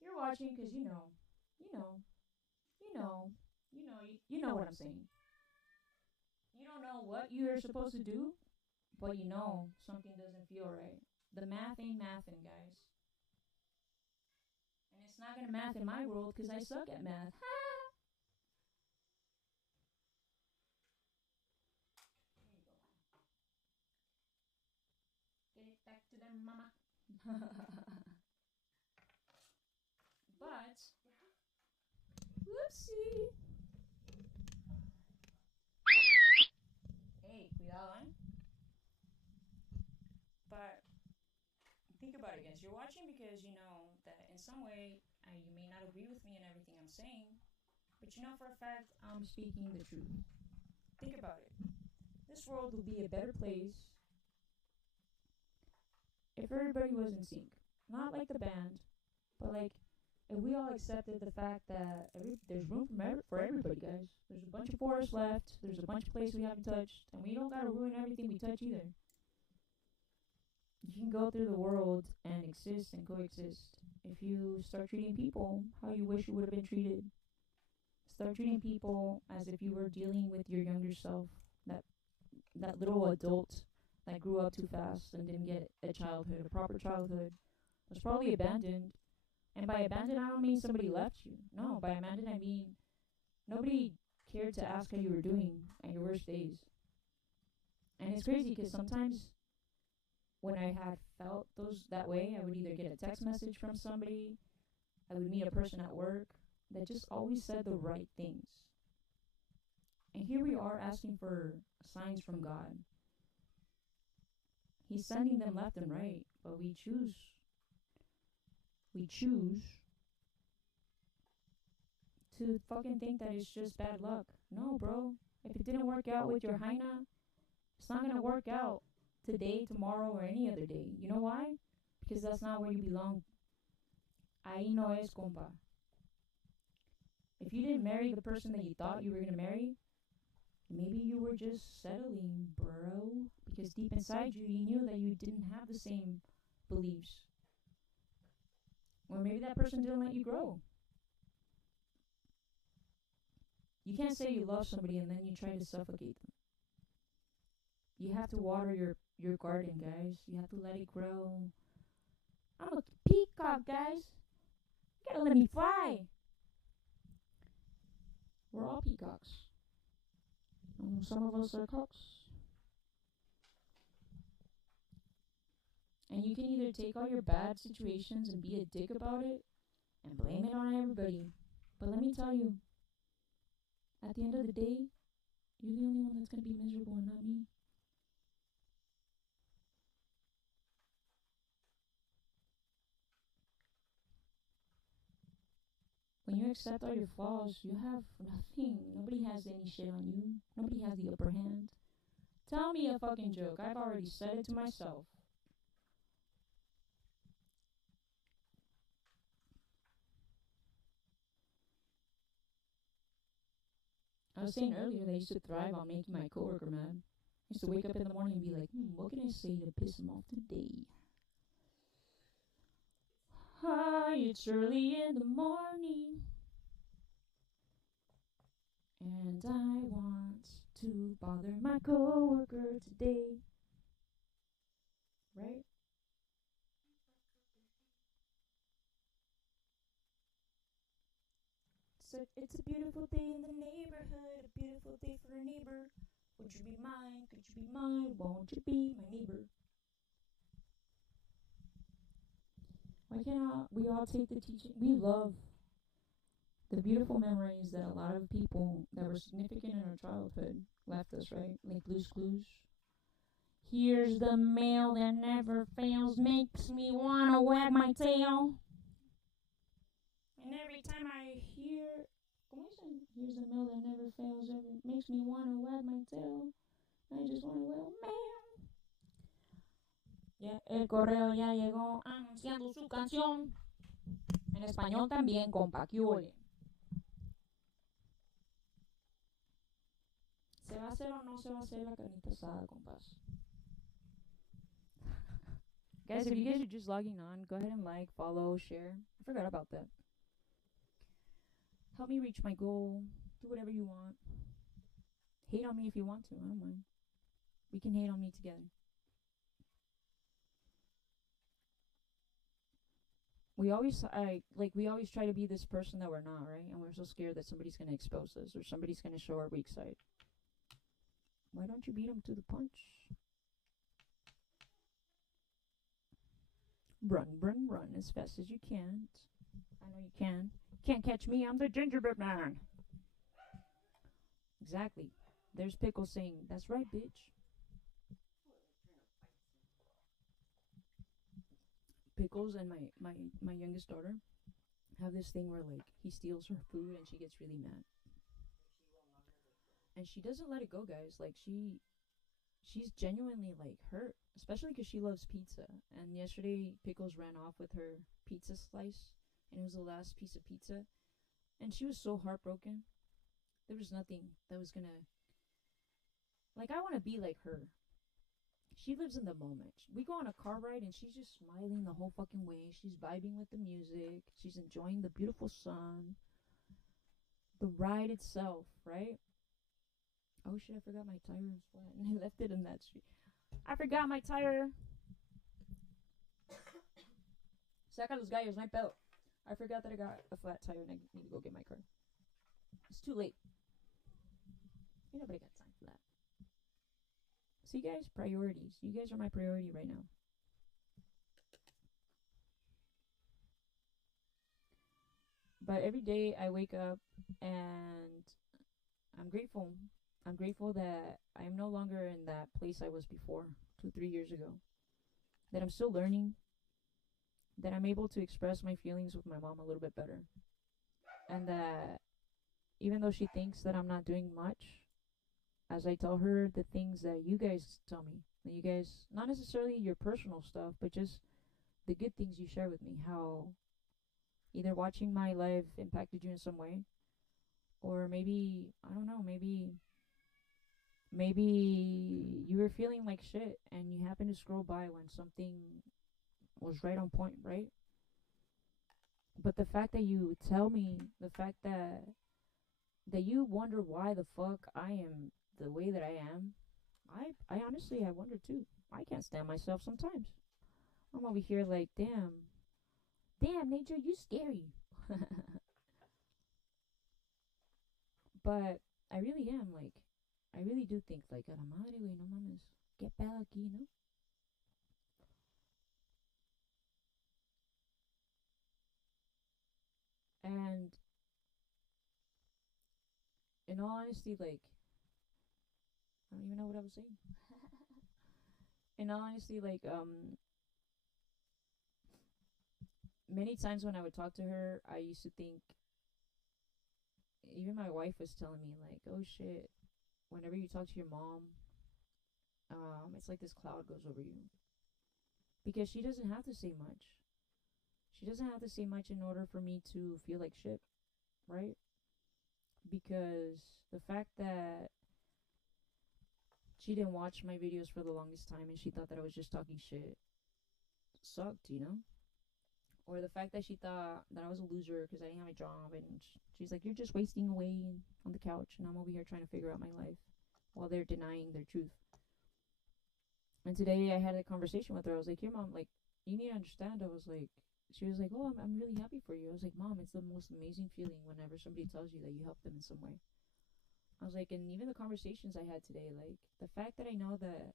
You're watching because you know what I'm saying. You don't know what you're supposed to do, but you know something doesn't feel right. The math ain't mathin', guys. And it's not gonna math in my world because I suck at math. Get it back to them, mama. But, whoopsie. Hey, cuidado, eh? But, think about it, guys. You're watching because you know that in some way, you may not agree with me in everything I'm saying, but you know for a fact, I'm speaking the truth. Think about it. This world would be a better place if everybody was in sync. Not like the band, but like if we all accepted the fact that there's room for everybody, guys. There's a bunch of forest left. There's a bunch of places we haven't touched, and we don't gotta ruin everything we touch either. You can go through the world and exist and coexist if you start treating people how you wish you would have been treated. Start treating people as if you were dealing with your younger self, that little adult that grew up too fast and didn't get a proper childhood, was probably abandoned. And by abandoned, I don't mean somebody left you. No, by abandoned, I mean nobody cared to ask how you were doing at your worst days. And it's crazy because sometimes when I had felt that way, I would either get a text message from somebody, I would meet a person at work that just always said the right things. And here we are asking for signs from God. He's sending them left and right, but we choose to fucking think that it's just bad luck. No, bro. If it didn't work out with your hyena, it's not gonna work out today, tomorrow, or any other day. You know why? Because that's not where you belong. Ahí no es, compa. If you didn't marry the person that you thought you were gonna marry, maybe you were just settling, bro. because deep inside you, you knew that you didn't have the same beliefs. Or maybe that person didn't let you grow. You can't say you love somebody and then you try to suffocate them. You have to water your garden, guys. You have to let it grow. I'm a peacock, guys. You gotta let me fly. We're all peacocks. Some of us are cocks. And you can either take all your bad situations and be a dick about it and blame it on everybody. But let me tell you, at the end of the day, you're the only one that's going to be miserable and not me. When you accept all your flaws, you have nothing. Nobody has any shit on you. Nobody has the upper hand. Tell me a fucking joke. I've already said it to myself. I was saying earlier that I used to thrive on making my coworker mad. I used to wake up in the morning and be like, what can I say to piss him off today? Hi, it's early in the morning, and I want to bother my coworker today. Right? So it's a beautiful day in the neighborhood, a beautiful day for a neighbor. Would you be mine? Could you be mine? Won't you be my neighbor? Why can't we all take the teaching? We love the beautiful memories that a lot of people that were significant in our childhood left us, right? Like Blue's Clues. Here's the mail that never fails, makes me wanna wag my tail. And every time I hear, here's the mail that never fails, makes me wanna wag my tail. I just wanna wag mail. Ya, el correo ya llegó anunciando su canción. En español también, compa, ¿qué huele? ¿Se va a hacer o no se va a hacer la carnita asada, compas? Guys, if you guys are just logging on, go ahead and like, follow, share. I forgot about that. Help me reach my goal. Do whatever you want. Hate on me if you want to. I don't mind. We can hate on me together. We always try to be this person that we're not, right? And we're so scared that somebody's gonna expose us or somebody's gonna show our weak side. Why don't you beat them to the punch? Run, run, run as fast as you can. I know you can. Can't catch me, I'm the gingerbread man. Exactly. There's Pickle saying, that's right, bitch. Pickles and my youngest daughter have this thing where, like, he steals her food and she gets really mad. And she doesn't let it go, guys. Like, she's genuinely, like, hurt. Especially because she loves pizza. And yesterday, Pickles ran off with her pizza slice. And it was the last piece of pizza. And she was so heartbroken. There was nothing that was gonna... Like, I want to be like her. She lives in the moment. We go on a car ride and she's just smiling the whole fucking way. She's vibing with the music. She's enjoying the beautiful sun. The ride itself, right? Oh shit, I forgot my tire is flat and I left it in that street. I forgot my tire. Saca los gallos, no hay pedo. I forgot that I got a flat tire and I need to go get my car. It's too late. Ain't nobody got time for that. See, guys, priorities. You guys are my priority right now. But every day I wake up and I'm grateful. I'm grateful that I'm no longer in that place I was before, 2-3 years ago. That I'm still learning. That I'm able to express my feelings with my mom a little bit better. And that even though she thinks that I'm not doing much, as I tell her the things that you guys tell me, that you guys, not necessarily your personal stuff, but just the good things you share with me, how either watching my life impacted you in some way, or maybe, I don't know, maybe Maybe you were feeling like shit and you happened to scroll by when something was right on point, right? But the fact that you tell me, the fact that you wonder why the fuck I am the way that I am, I honestly I wonder too. I can't stand myself sometimes. I'm over here like, damn, nature, you scary. But I really am like, I really do think like, a la madre, güey, no mames, qué pedo aquí, no? And in all honesty, like, I don't even know what I was saying. In all honesty, like, many times when I would talk to her, I used to think, even my wife was telling me, like, oh shit, whenever you talk to your mom, it's like this cloud goes over you. Because she doesn't have to say much. She doesn't have to say much in order for me to feel like shit, right? Because the fact that she didn't watch my videos for the longest time and she thought that I was just talking shit sucked, you know? Or the fact that she thought that I was a loser because I didn't have a job, and she's like, "You're just wasting away on the couch," and I'm over here trying to figure out my life while they're denying their truth. And today I had a conversation with her. I was like, "Here, mom, like, you need to understand." I was like, she was like, "Oh, I'm really happy for you." I was like, "Mom, it's the most amazing feeling whenever somebody tells you that you helped them in some way." I was like, and even the conversations I had today, like the fact that I know that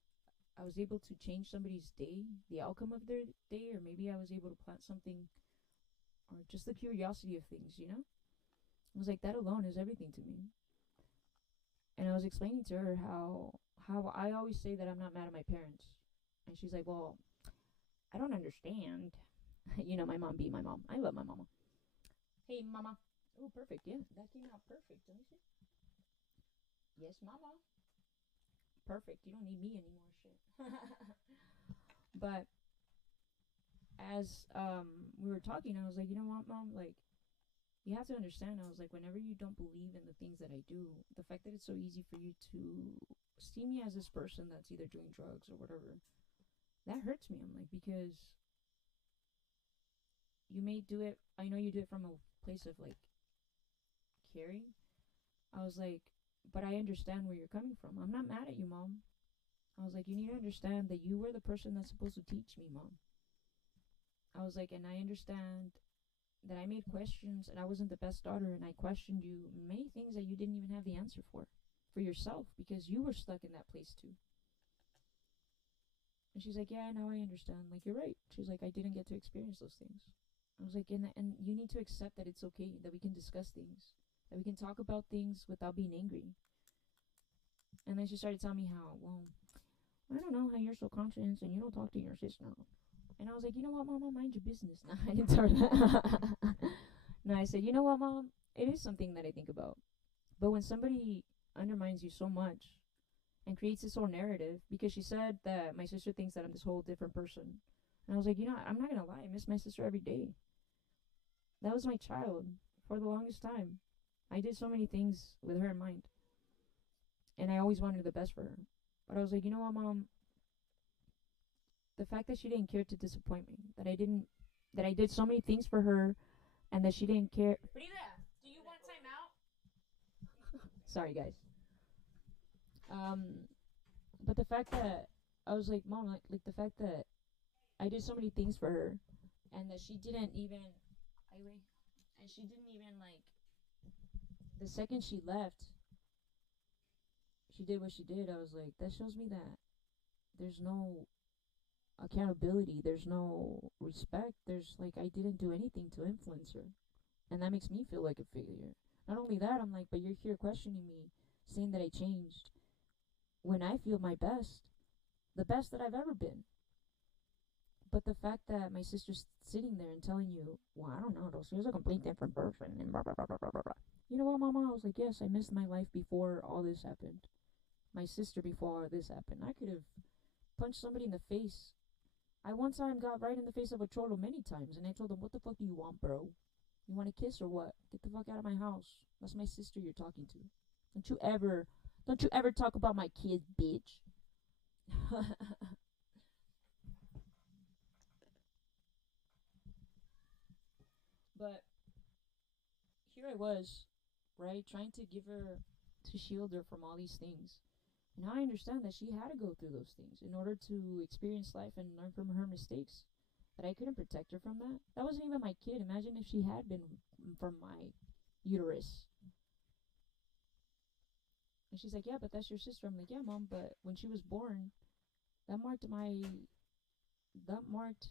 I was able to change somebody's day, the outcome of their day, or maybe I was able to plant something, or just the curiosity of things, you know? I was like, that alone is everything to me. And I was explaining to her how I always say that I'm not mad at my parents. And she's like, "Well, I don't understand." You know, my mom being my mom. I love my mama. Hey, mama. Oh, perfect. Yeah, that came out perfect. Let me see. Yes, mama. Perfect. You don't need me anymore, shit. But as we were talking, I was like, you know what, mom? Like, you have to understand. I was like, whenever you don't believe in the things that I do, the fact that it's so easy for you to see me as this person that's either doing drugs or whatever, that hurts me. I'm like, because you may do it, I know you do it from a place of like caring. I was like, but I understand where you're coming from. I'm not mad at you, mom. I was like, you need to understand that you were the person that's supposed to teach me, mom. I was like, and I understand that I made questions and I wasn't the best daughter, and I questioned you many things that you didn't even have the answer for yourself, because you were stuck in that place too. And she's like, yeah, now I understand. Like, you're right. She's like, I didn't get to experience those things. I was like, and you need to accept that it's okay, that we can discuss things, that we can talk about things without being angry. And then she started telling me how, well, I don't know how you're so conscious and you don't talk to your sister. And I was like, you know what, mama, mind your business. No, I didn't tell her that. No, I said, you know what, mom, it is something that I think about. But when somebody undermines you so much and creates this whole narrative, because she said that my sister thinks that I'm this whole different person. And I was like, you know, I'm not gonna lie, I miss my sister every day. That was my child for the longest time. I did so many things with her in mind, and I always wanted the best for her. But I was like, you know what, mom? The fact that she didn't care to disappoint me, that I did so many things for her, and that she didn't care. Frida, do you want time out? Sorry, guys. Um, but the fact that I was like, mom, like the fact that I did so many things for her, and that she didn't even, and she didn't even like, the second she left, she did what she did. I was like, that shows me that there's no accountability, there's no respect, there's like, I didn't do anything to influence her. And that makes me feel like a failure. Not only that, I'm like, but you're here questioning me, saying that I changed when I feel my best, the best that I've ever been. But the fact that my sister's sitting there and telling you, well, I don't know, though, she was a complete different person, and blah, blah, blah, blah, blah, blah. You know what, mama? I was like, yes, I missed my life before all this happened. My sister before all this happened. I could have punched somebody in the face. I one time got right in the face of a cholo many times, and I told him, what the fuck do you want, bro? You want a kiss or what? Get the fuck out of my house. That's my sister you're talking to. Don't you ever Don't you ever talk about my kids, bitch. But here I was, right, trying to give her, to shield her from all these things. And now I understand that she had to go through those things in order to experience life and learn from her mistakes. That I couldn't protect her from that. That wasn't even my kid. Imagine if she had been from my uterus. And she's like, yeah, but that's your sister. I'm like, yeah, mom, but when she was born, that marked my, that marked,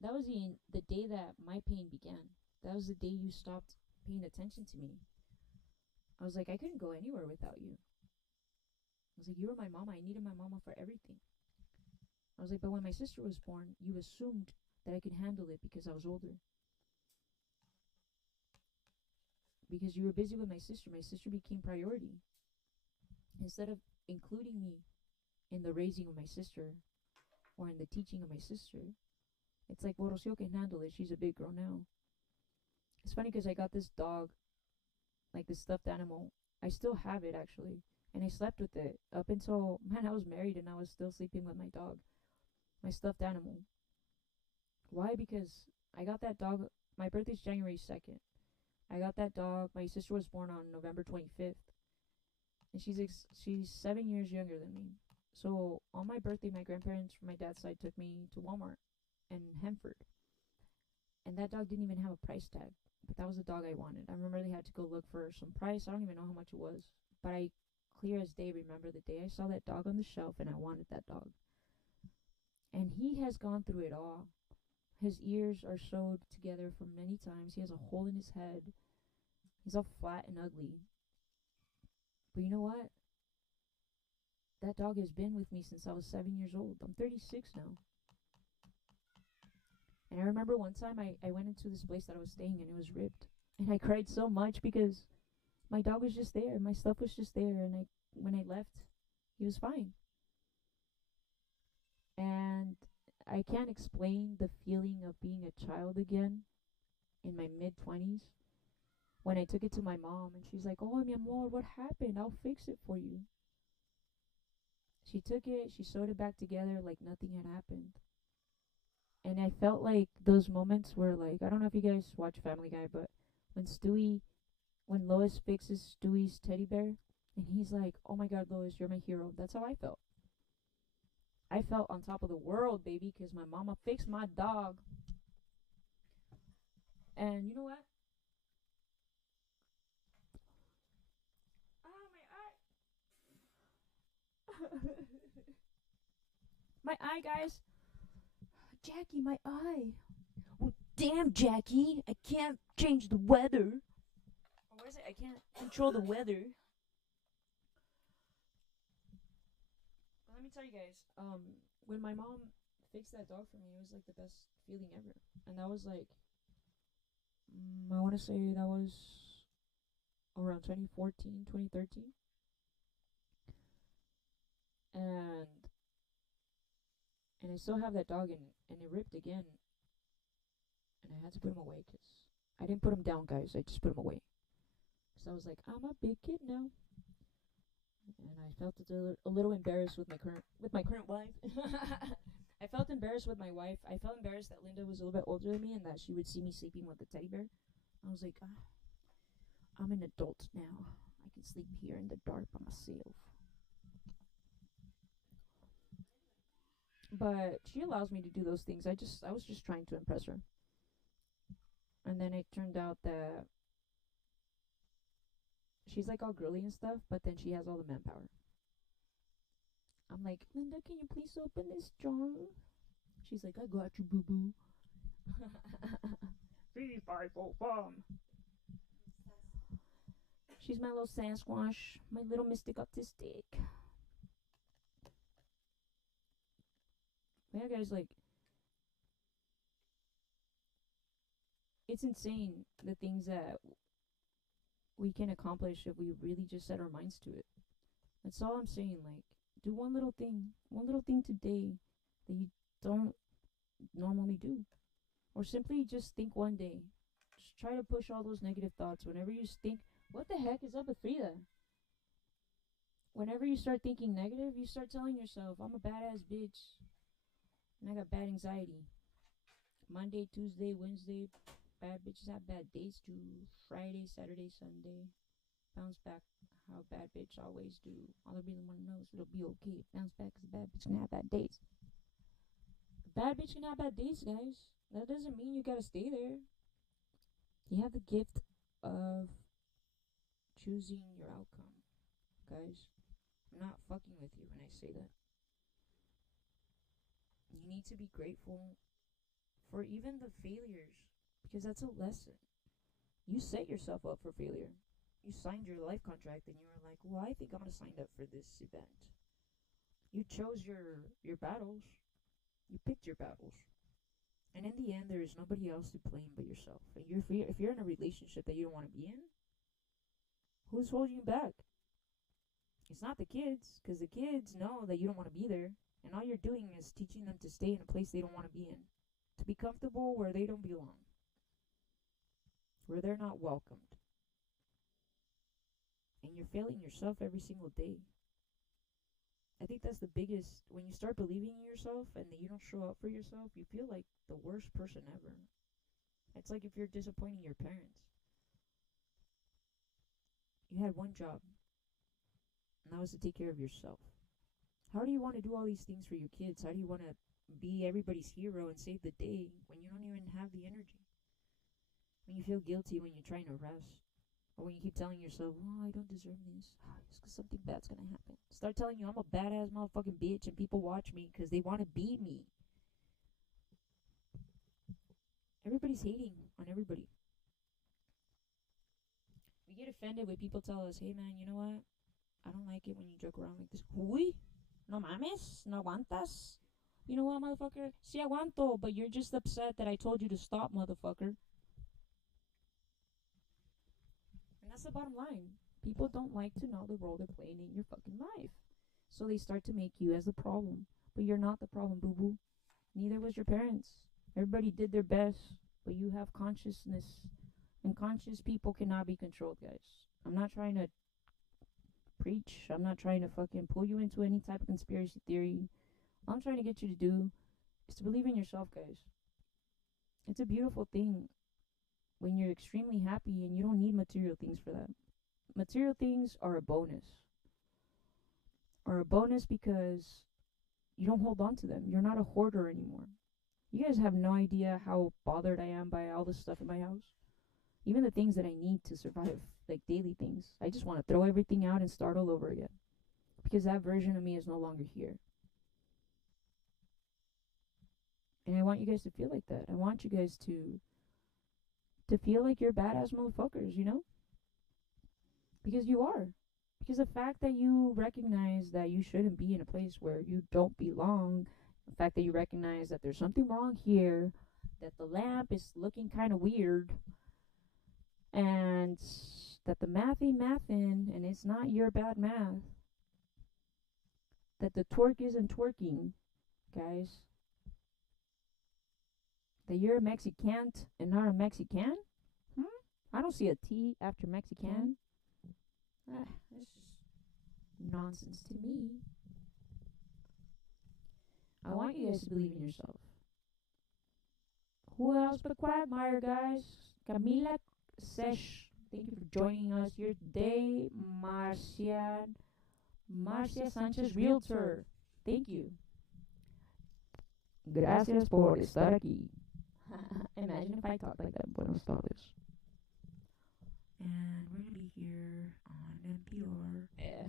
that was the day that my pain began. That was the day you stopped paying attention to me. I was like, I couldn't go anywhere without you. I was like, you were my mama. I needed my mama for everything. I was like, but when my sister was born, you assumed that I could handle it because I was older. Because you were busy with my sister became priority. Instead of including me in the raising of my sister or in the teaching of my sister, it's like, well, Rocio can handle it. She's a big girl now. It's funny because I got this dog, like this stuffed animal. I still have it actually. And I slept with it up until, man, I was married and I was still sleeping with my dog, my stuffed animal. Why? Because I got that dog, my birthday's January 2nd. I got that dog, my sister was born on November 25th. And she's 7 years younger than me. So on my birthday, my grandparents from my dad's side took me to Walmart in Hemford. And that dog didn't even have a price tag. But that was the dog I wanted. I remember they had to go look for some price. I don't even know how much it was. But I clear as day remember the day I saw that dog on the shelf and I wanted that dog. And he has gone through it all. His ears are sewed together for many times. He has a hole in his head. He's all flat and ugly. But you know what? That dog has been with me since I was 7 years old. I'm 36 now. And I remember one time I went into this place that I was staying in. It was ripped. And I cried so much because my dog was just there. My stuff was just there. And when I left, he was fine. And I can't explain the feeling of being a child again in my mid-20s. When I took it to my mom and she's like, oh, mi amor, what happened? I'll fix it for you. She took it, she sewed it back together like nothing had happened. And I felt like those moments were like, I don't know if you guys watch Family Guy, but when Lois fixes Stewie's teddy bear, and he's like, oh my god, Lois, you're my hero. That's how I felt. I felt on top of the world, baby, because my mama fixed my dog. And you know what? Ah, my eye. My eye, guys. Jackie, my eye. Oh, damn, Jackie. I can't change the weather. Or what is it? I can't control the weather. But let me tell you guys, when my mom fixed that dog for me, it was like the best feeling ever. And that was like, I want to say that was around 2014, 2013. And I still have that dog, and it ripped again. And I had to put him away because I didn't put him down, guys. I just put him away. So I was like, I'm a big kid now. And I felt a little embarrassed with my current wife. I felt embarrassed with my wife. I felt embarrassed that Linda was a little bit older than me and that she would see me sleeping with the teddy bear. I was like, I'm an adult now. I can sleep here in the dark by myself. But she allows me to do those things. I was just trying to impress her. And then it turned out that she's like all girly and stuff, but then she has all the manpower. I'm like, Linda, can you please open this jar? She's like, I got you, boo boo. 3, 5, 4, 5. She's my little Sasquatch, my little mystic autistic. Yeah, guys, like, it's insane the things that we can accomplish if we really just set our minds to it. That's all I'm saying. Like, do one little thing today that you don't normally do. Or simply just think one day. Just try to push all those negative thoughts. Whenever you think, what the heck is up with Frida? whenever you start thinking negative, you start telling yourself, I'm a badass bitch. And I got bad anxiety. Monday, Tuesday, Wednesday, bad bitches have bad days too. Friday, Saturday, Sunday. Bounce back. How bad bitch always do. All I really want to know is it'll be okay. Bounce back because a bad bitch can have bad days. A bad bitch can have bad days, guys. That doesn't mean you gotta stay there. You have the gift of choosing your outcome, guys. I'm not fucking with you when I say that. You need to be grateful for even the failures because that's a lesson. You set yourself up for failure. You signed your life contract and you were like, well, I think I'm gonna sign up for this event. You chose your battles. You picked your battles. And in the end, there is nobody else to blame but yourself. And if you're in a relationship that you don't want to be in, who's holding you back? It's not the kids, because the kids know that you don't want to be there. And all you're doing is teaching them to stay in a place they don't want to be in. To be comfortable where they don't belong. Where they're not welcomed. And you're failing yourself every single day. I think that's the biggest, when you start believing in yourself and that you don't show up for yourself, you feel like the worst person ever. It's like if you're disappointing your parents. You had one job, and that was to take care of yourself. How do you want to do all these things for your kids? How do you want to be everybody's hero and save the day when you don't even have the energy? When you feel guilty when you're trying to rest. Or when you keep telling yourself, oh, I don't deserve this. It's because something bad's going to happen. Start telling you I'm a badass motherfucking bitch and people watch me because they want to beat me. Everybody's hating on everybody. We get offended when people tell us, hey man, you know what? I don't like it when you joke around like this. Uy, no mames, no aguantas. You know what, motherfucker? Sí aguanto, but you're just upset that I told you to stop, motherfucker. And that's the bottom line. People don't like to know the role they're playing in your fucking life. So they start to make you as the problem. But you're not the problem, boo-boo. Neither was your parents. Everybody did their best, but you have consciousness. And conscious people cannot be controlled, guys. I'm not trying to preach. I'm not trying to fucking pull you into any type of conspiracy theory. All I'm trying to get you to do is to believe in yourself, guys. It's a beautiful thing when you're extremely happy and you don't need material things for that. Material things are a bonus. Are a bonus because you don't hold on to them. You're not a hoarder anymore. You guys have no idea how bothered I am by all this stuff in my house. Even the things that I need to survive, like daily things. I just want to throw everything out and start all over again. Because that version of me is no longer here. And I want you guys to feel like that. I want you guys to feel like you're badass motherfuckers, you know? Because you are. Because the fact that you recognize that you shouldn't be in a place where you don't belong, the fact that you recognize that there's something wrong here, that the lamp is looking kind of weird, and that the math ain't mathin', and it's not your bad math, that the twerk isn't twerking, guys, that you're a Mexican and not a Mexican? I don't see a T after Mexican. That's just nonsense to me. I want you guys to believe in yourself. Who else but Quagmire, guys? Camila Sesh. Thank you for joining us here today. Marcia Sanchez, Realtor. Thank you. Gracias por estar aquí. Imagine if I talked like that. Buenos tardes. And we're going to be here on NPR. Yeah.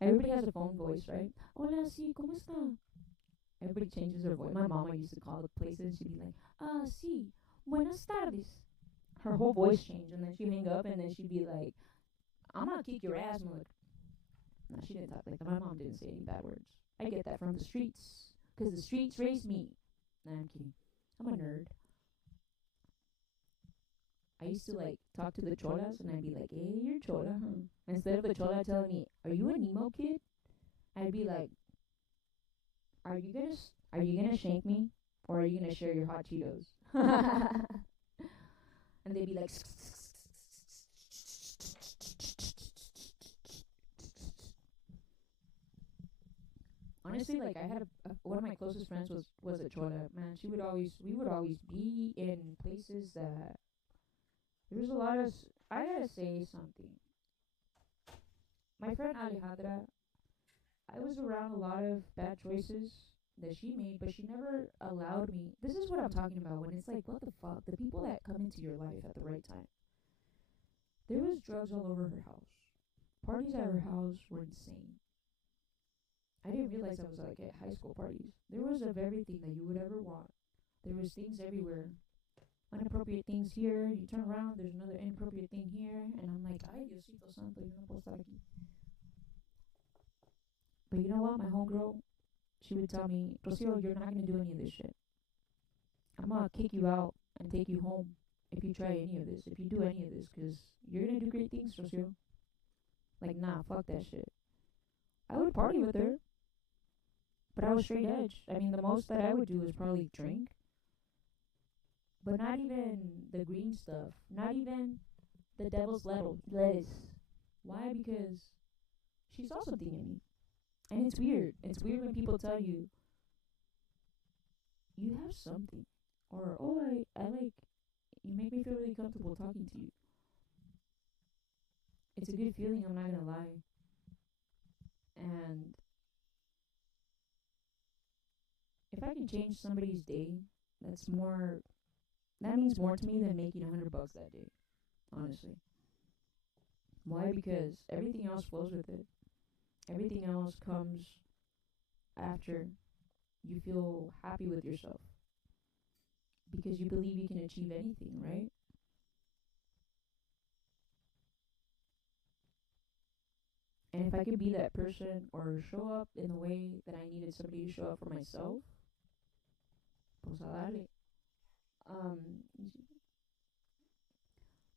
Everybody has a phone voice, right? Hola, sí, ¿cómo está? Everybody changes their voice. My mama used to call the places. She'd be like, sí, buenas tardes. Her whole voice changed, and then she'd hang up, and then she'd be like, I'm going to kick your ass. I'm like, no, she didn't talk like that. My mom didn't say any bad words. I get that from the streets, because the streets raised me. Nah, I'm kidding. I'm a nerd. I used to like talk to the cholas and I'd be like, hey, you're chola, huh? Instead of the chola telling me, are you an emo kid? I'd be like, are you gonna shank me? Or are you gonna share your hot Cheetos? And they'd be like, honestly, like I had one of my closest friends was a chola. Man, we would always be in places that there was a lot of. I gotta say something. My friend Alejandra, I was around a lot of bad choices that she made, but she never allowed me. This is what I'm talking about when it's like, what the fuck? The people that come into your life at the right time. There was drugs all over her house. Parties at her house were insane. I didn't realize I was like at high school parties. There was of everything that you would ever want. There was things everywhere. Inappropriate things here. You turn around, there's another inappropriate thing here. And I'm like, ay, Diosito Santo, yo no puedo estar aquí. But you know what? My homegirl, she would tell me, Rocio, you're not going to do any of this shit. I'm going to kick you out and take you home if you try any of this, if you do any of this, because you're going to do great things, Rocio. Like, nah, fuck that shit. I would party with her, but I was straight edge. I mean, the most that I would do is probably drink, but not even the green stuff, not even the devil's lettuce. Why? Because she saw something in me. And it's weird. It's weird when people tell you, you have something. Or, oh, I like, you make me feel really comfortable talking to you. It's a good feeling, I'm not going to lie. And if I can change somebody's day, that means more to me than making $100 that day, honestly. Why? Because everything else flows with it. Everything else comes after you feel happy with yourself. Because you believe you can achieve anything, right? And if I could be that person or show up in the way that I needed somebody to show up for myself, pues a darle.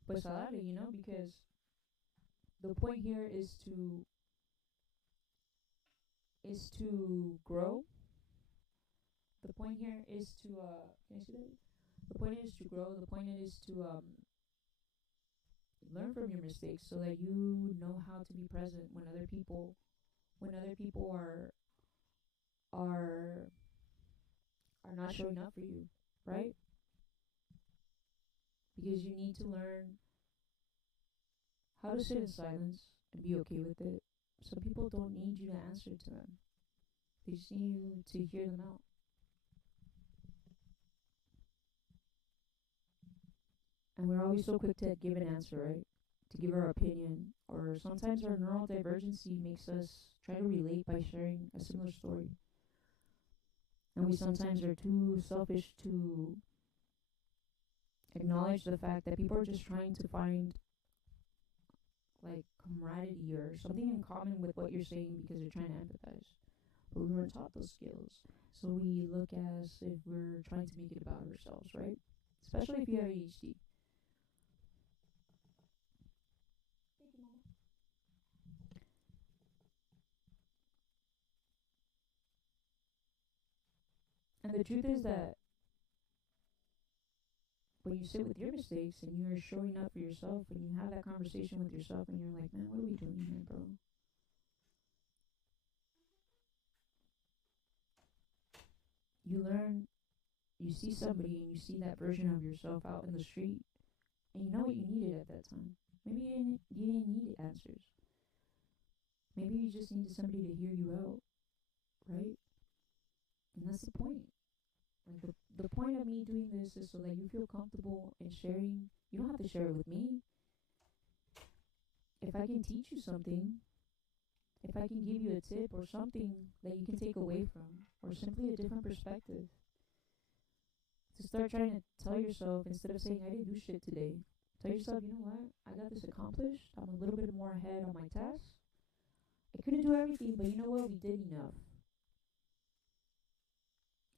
Pues a darle, you know, because the point here is to grow. The point here is to can I say that? The point is to grow. The point is to learn from your mistakes so that you know how to be present when other people are not showing up for you, right? Because you need to learn how to sit in silence and be okay with it. Some people don't need you to answer to them. They just need you to hear them out. And we're always so quick to give an answer, right? To give our opinion. Or sometimes our neurodivergency makes us try to relate by sharing a similar story. And we sometimes are too selfish to acknowledge the fact that people are just trying to find like camaraderie or something in common with what you're saying because they're trying to empathize. But we weren't taught those skills. So we look as if we're trying to make it about ourselves, right? Especially if you have ADHD. And the truth is that when you sit with your mistakes and you're showing up for yourself and you have that conversation with yourself and you're like, man, what are we doing here, bro? You learn, you see somebody and you see that version of yourself out in the street and you know what you needed at that time. Maybe you didn't need answers. Maybe you just needed somebody to hear you out, right? And that's the point. Like the point of me doing this is so that you feel comfortable in sharing. You don't have to share it with me. If I can teach you something, if I can give you a tip or something that you can take away from, or simply a different perspective, to start trying to tell yourself, instead of saying, I didn't do shit today, tell yourself, you know what, I got this accomplished, I'm a little bit more ahead on my tasks. I couldn't do everything, but you know what, we did enough.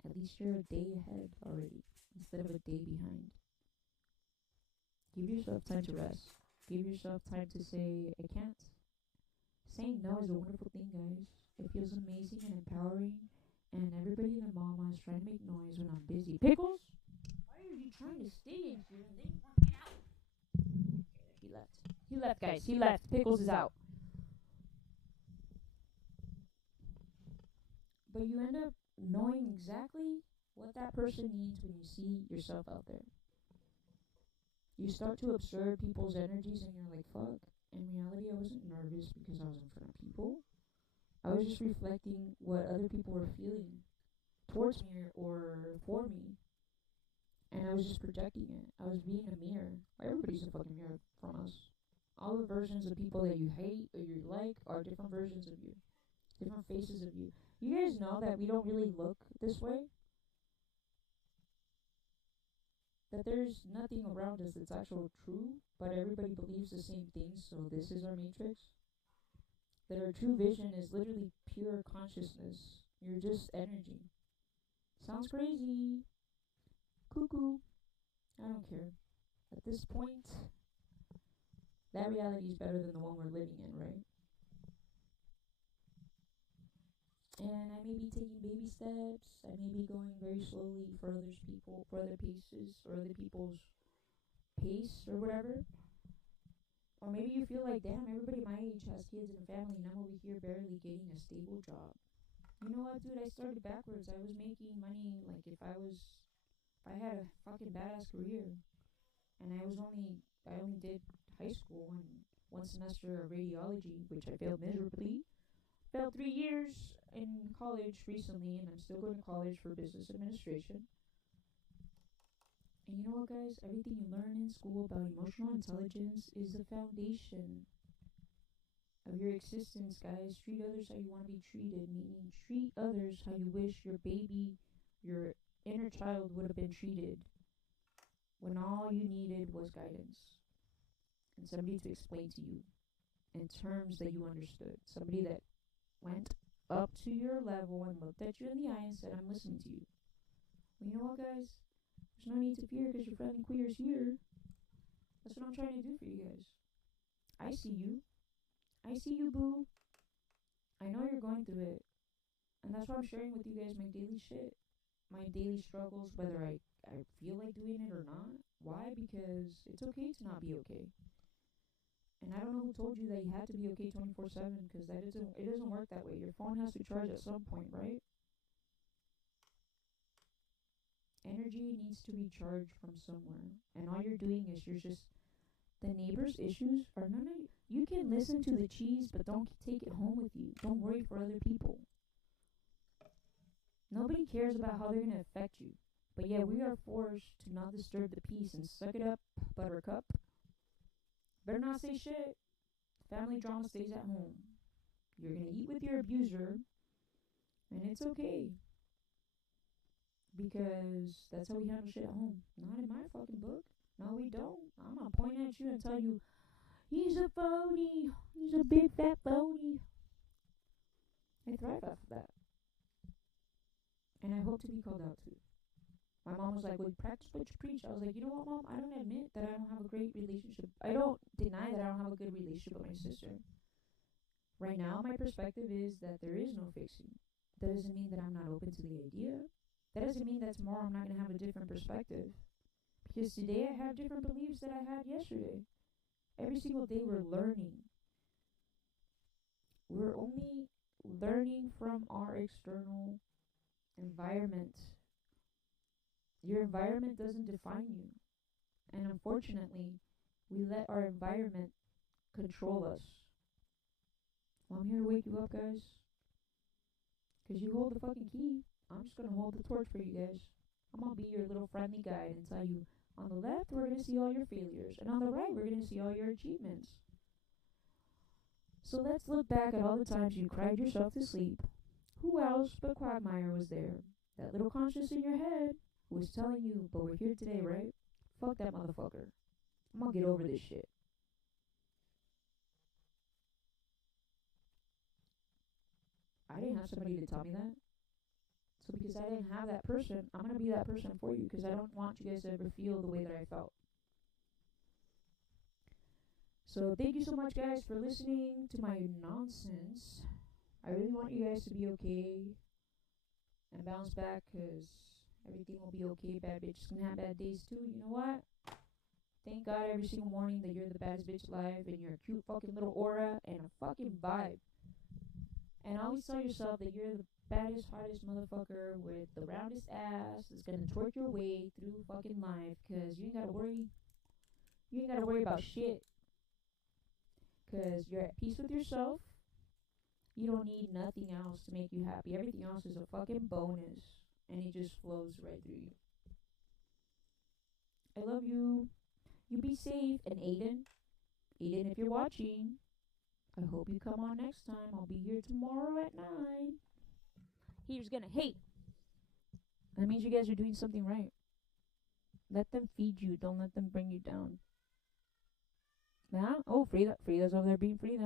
At least you're a day ahead already, instead of a day behind. Give yourself time to rest. Give yourself time to say, I can't. Saying no is a wonderful thing, guys. It feels amazing and empowering. And everybody and their mama is trying to make noise when I'm busy. Pickles? Why are you trying to stay in here and then you want to get out? Okay, he left. He left, guys. He left. Pickles is out. but you end up knowing exactly what that person needs when you see yourself out there. You start to observe people's energies and you're like, fuck. In reality, I wasn't nervous because I was in front of people. I was just reflecting what other people were feeling towards me or for me. And I was just projecting it. I was being a mirror. Everybody's a fucking mirror from us. All the versions of people that you hate or you like are different versions of you. Different faces of you. You guys know that we don't really look this way? That there's nothing around us that's actual true, but everybody believes the same things, so this is our matrix. That our true vision is literally pure consciousness. You're just energy. Sounds crazy. Cuckoo. I don't care. At this point, that reality is better than the one we're living in, right? And I may be taking baby steps. I may be going very slowly for other paces, or other people's pace, or whatever. Or maybe you feel like, damn, everybody my age has kids and a family, and I'm over here barely getting a stable job. You know what, dude? I started backwards. I was making money like if I had a fucking badass career, and I only did high school and one semester of radiology, which I failed miserably. Failed 3 years in college recently, and I'm still going to college for business administration. And you know what, guys? Everything you learn in school about emotional intelligence is the foundation of your existence, guys. Treat others how you want to be treated, meaning treat others how you wish your baby, your inner child would have been treated when all you needed was guidance and somebody to explain to you in terms that you understood. Somebody that went up to your level and looked at you in the eye and said, I'm listening to you. Well, you know what, guys? There's no need to fear because your friendly queer is here. That's what I'm trying to do for you guys. I see you. I see you, boo. I know you're going through it. And that's why I'm sharing with you guys my daily shit. My daily struggles, whether I feel like doing it or not. Why? Because it's okay to not be okay. And I don't know who told you that you had to be okay 24/7, because it doesn't work that way. Your phone has to charge at some point, right? Energy needs to be charged from somewhere. And all you're doing is the neighbor's issues are none of you. You can listen to the cheese, but don't take it home with you. Don't worry for other people. Nobody cares about how they're going to affect you. But yeah, we are forced to not disturb the peace and suck it up, buttercup. Better not say shit. Family drama stays at home. You're going to eat with your abuser, and it's okay. Because that's how we handle shit at home. Not in my fucking book. No, we don't. I'm going to point at you and tell you, he's a phony. He's a big fat phony. I thrive off of that. And I hope to be called out too. My mom was like, well, you practice what you preach. I was like, you know what, Mom? I don't admit that I don't have a great relationship. I don't deny that I don't have a good relationship with my sister. Right now, my perspective is that there is no fixing. That doesn't mean that I'm not open to the idea. That doesn't mean that tomorrow I'm not going to have a different perspective. Because today I have different beliefs that I had yesterday. Every single day we're learning. We're only learning from our external environment. Your environment doesn't define you. And unfortunately, we let our environment control us. Well, I'm here to wake you up, guys. Because you hold the fucking key. I'm just going to hold the torch for you guys. I'm going to be your little friendly guide and tell you, on the left, we're going to see all your failures. And on the right, we're going to see all your achievements. So let's look back at all the times you cried yourself to sleep. Who else but Quagmire was there? That little conscience in your head who was telling you, but we're here today, right? Fuck that motherfucker. I'm gonna get over this shit. I didn't have somebody to tell me that. So because I didn't have that person, I'm gonna be that person for you, because I don't want you guys to ever feel the way that I felt. So thank you so much, guys, for listening to my nonsense. I really want you guys to be okay and bounce back, because everything will be okay. Bad bitches can have bad days too. You know what? Thank God every single morning that you're the baddest bitch alive and you're a cute fucking little aura and a fucking vibe. And always tell yourself that you're the baddest, hottest motherfucker with the roundest ass that's gonna twerk your way through fucking life. Cause you ain't gotta worry. You ain't gotta worry about shit. Cause you're at peace with yourself. You don't need nothing else to make you happy. Everything else is a fucking bonus. And it just flows right through you. I love you. You be safe. And Aiden, if you're watching, I hope you come on next time. I'll be here tomorrow at 9. He's gonna hate. That means you guys are doing something right. Let them feed you. Don't let them bring you down. Nah? Oh, Frida's over there being Frida.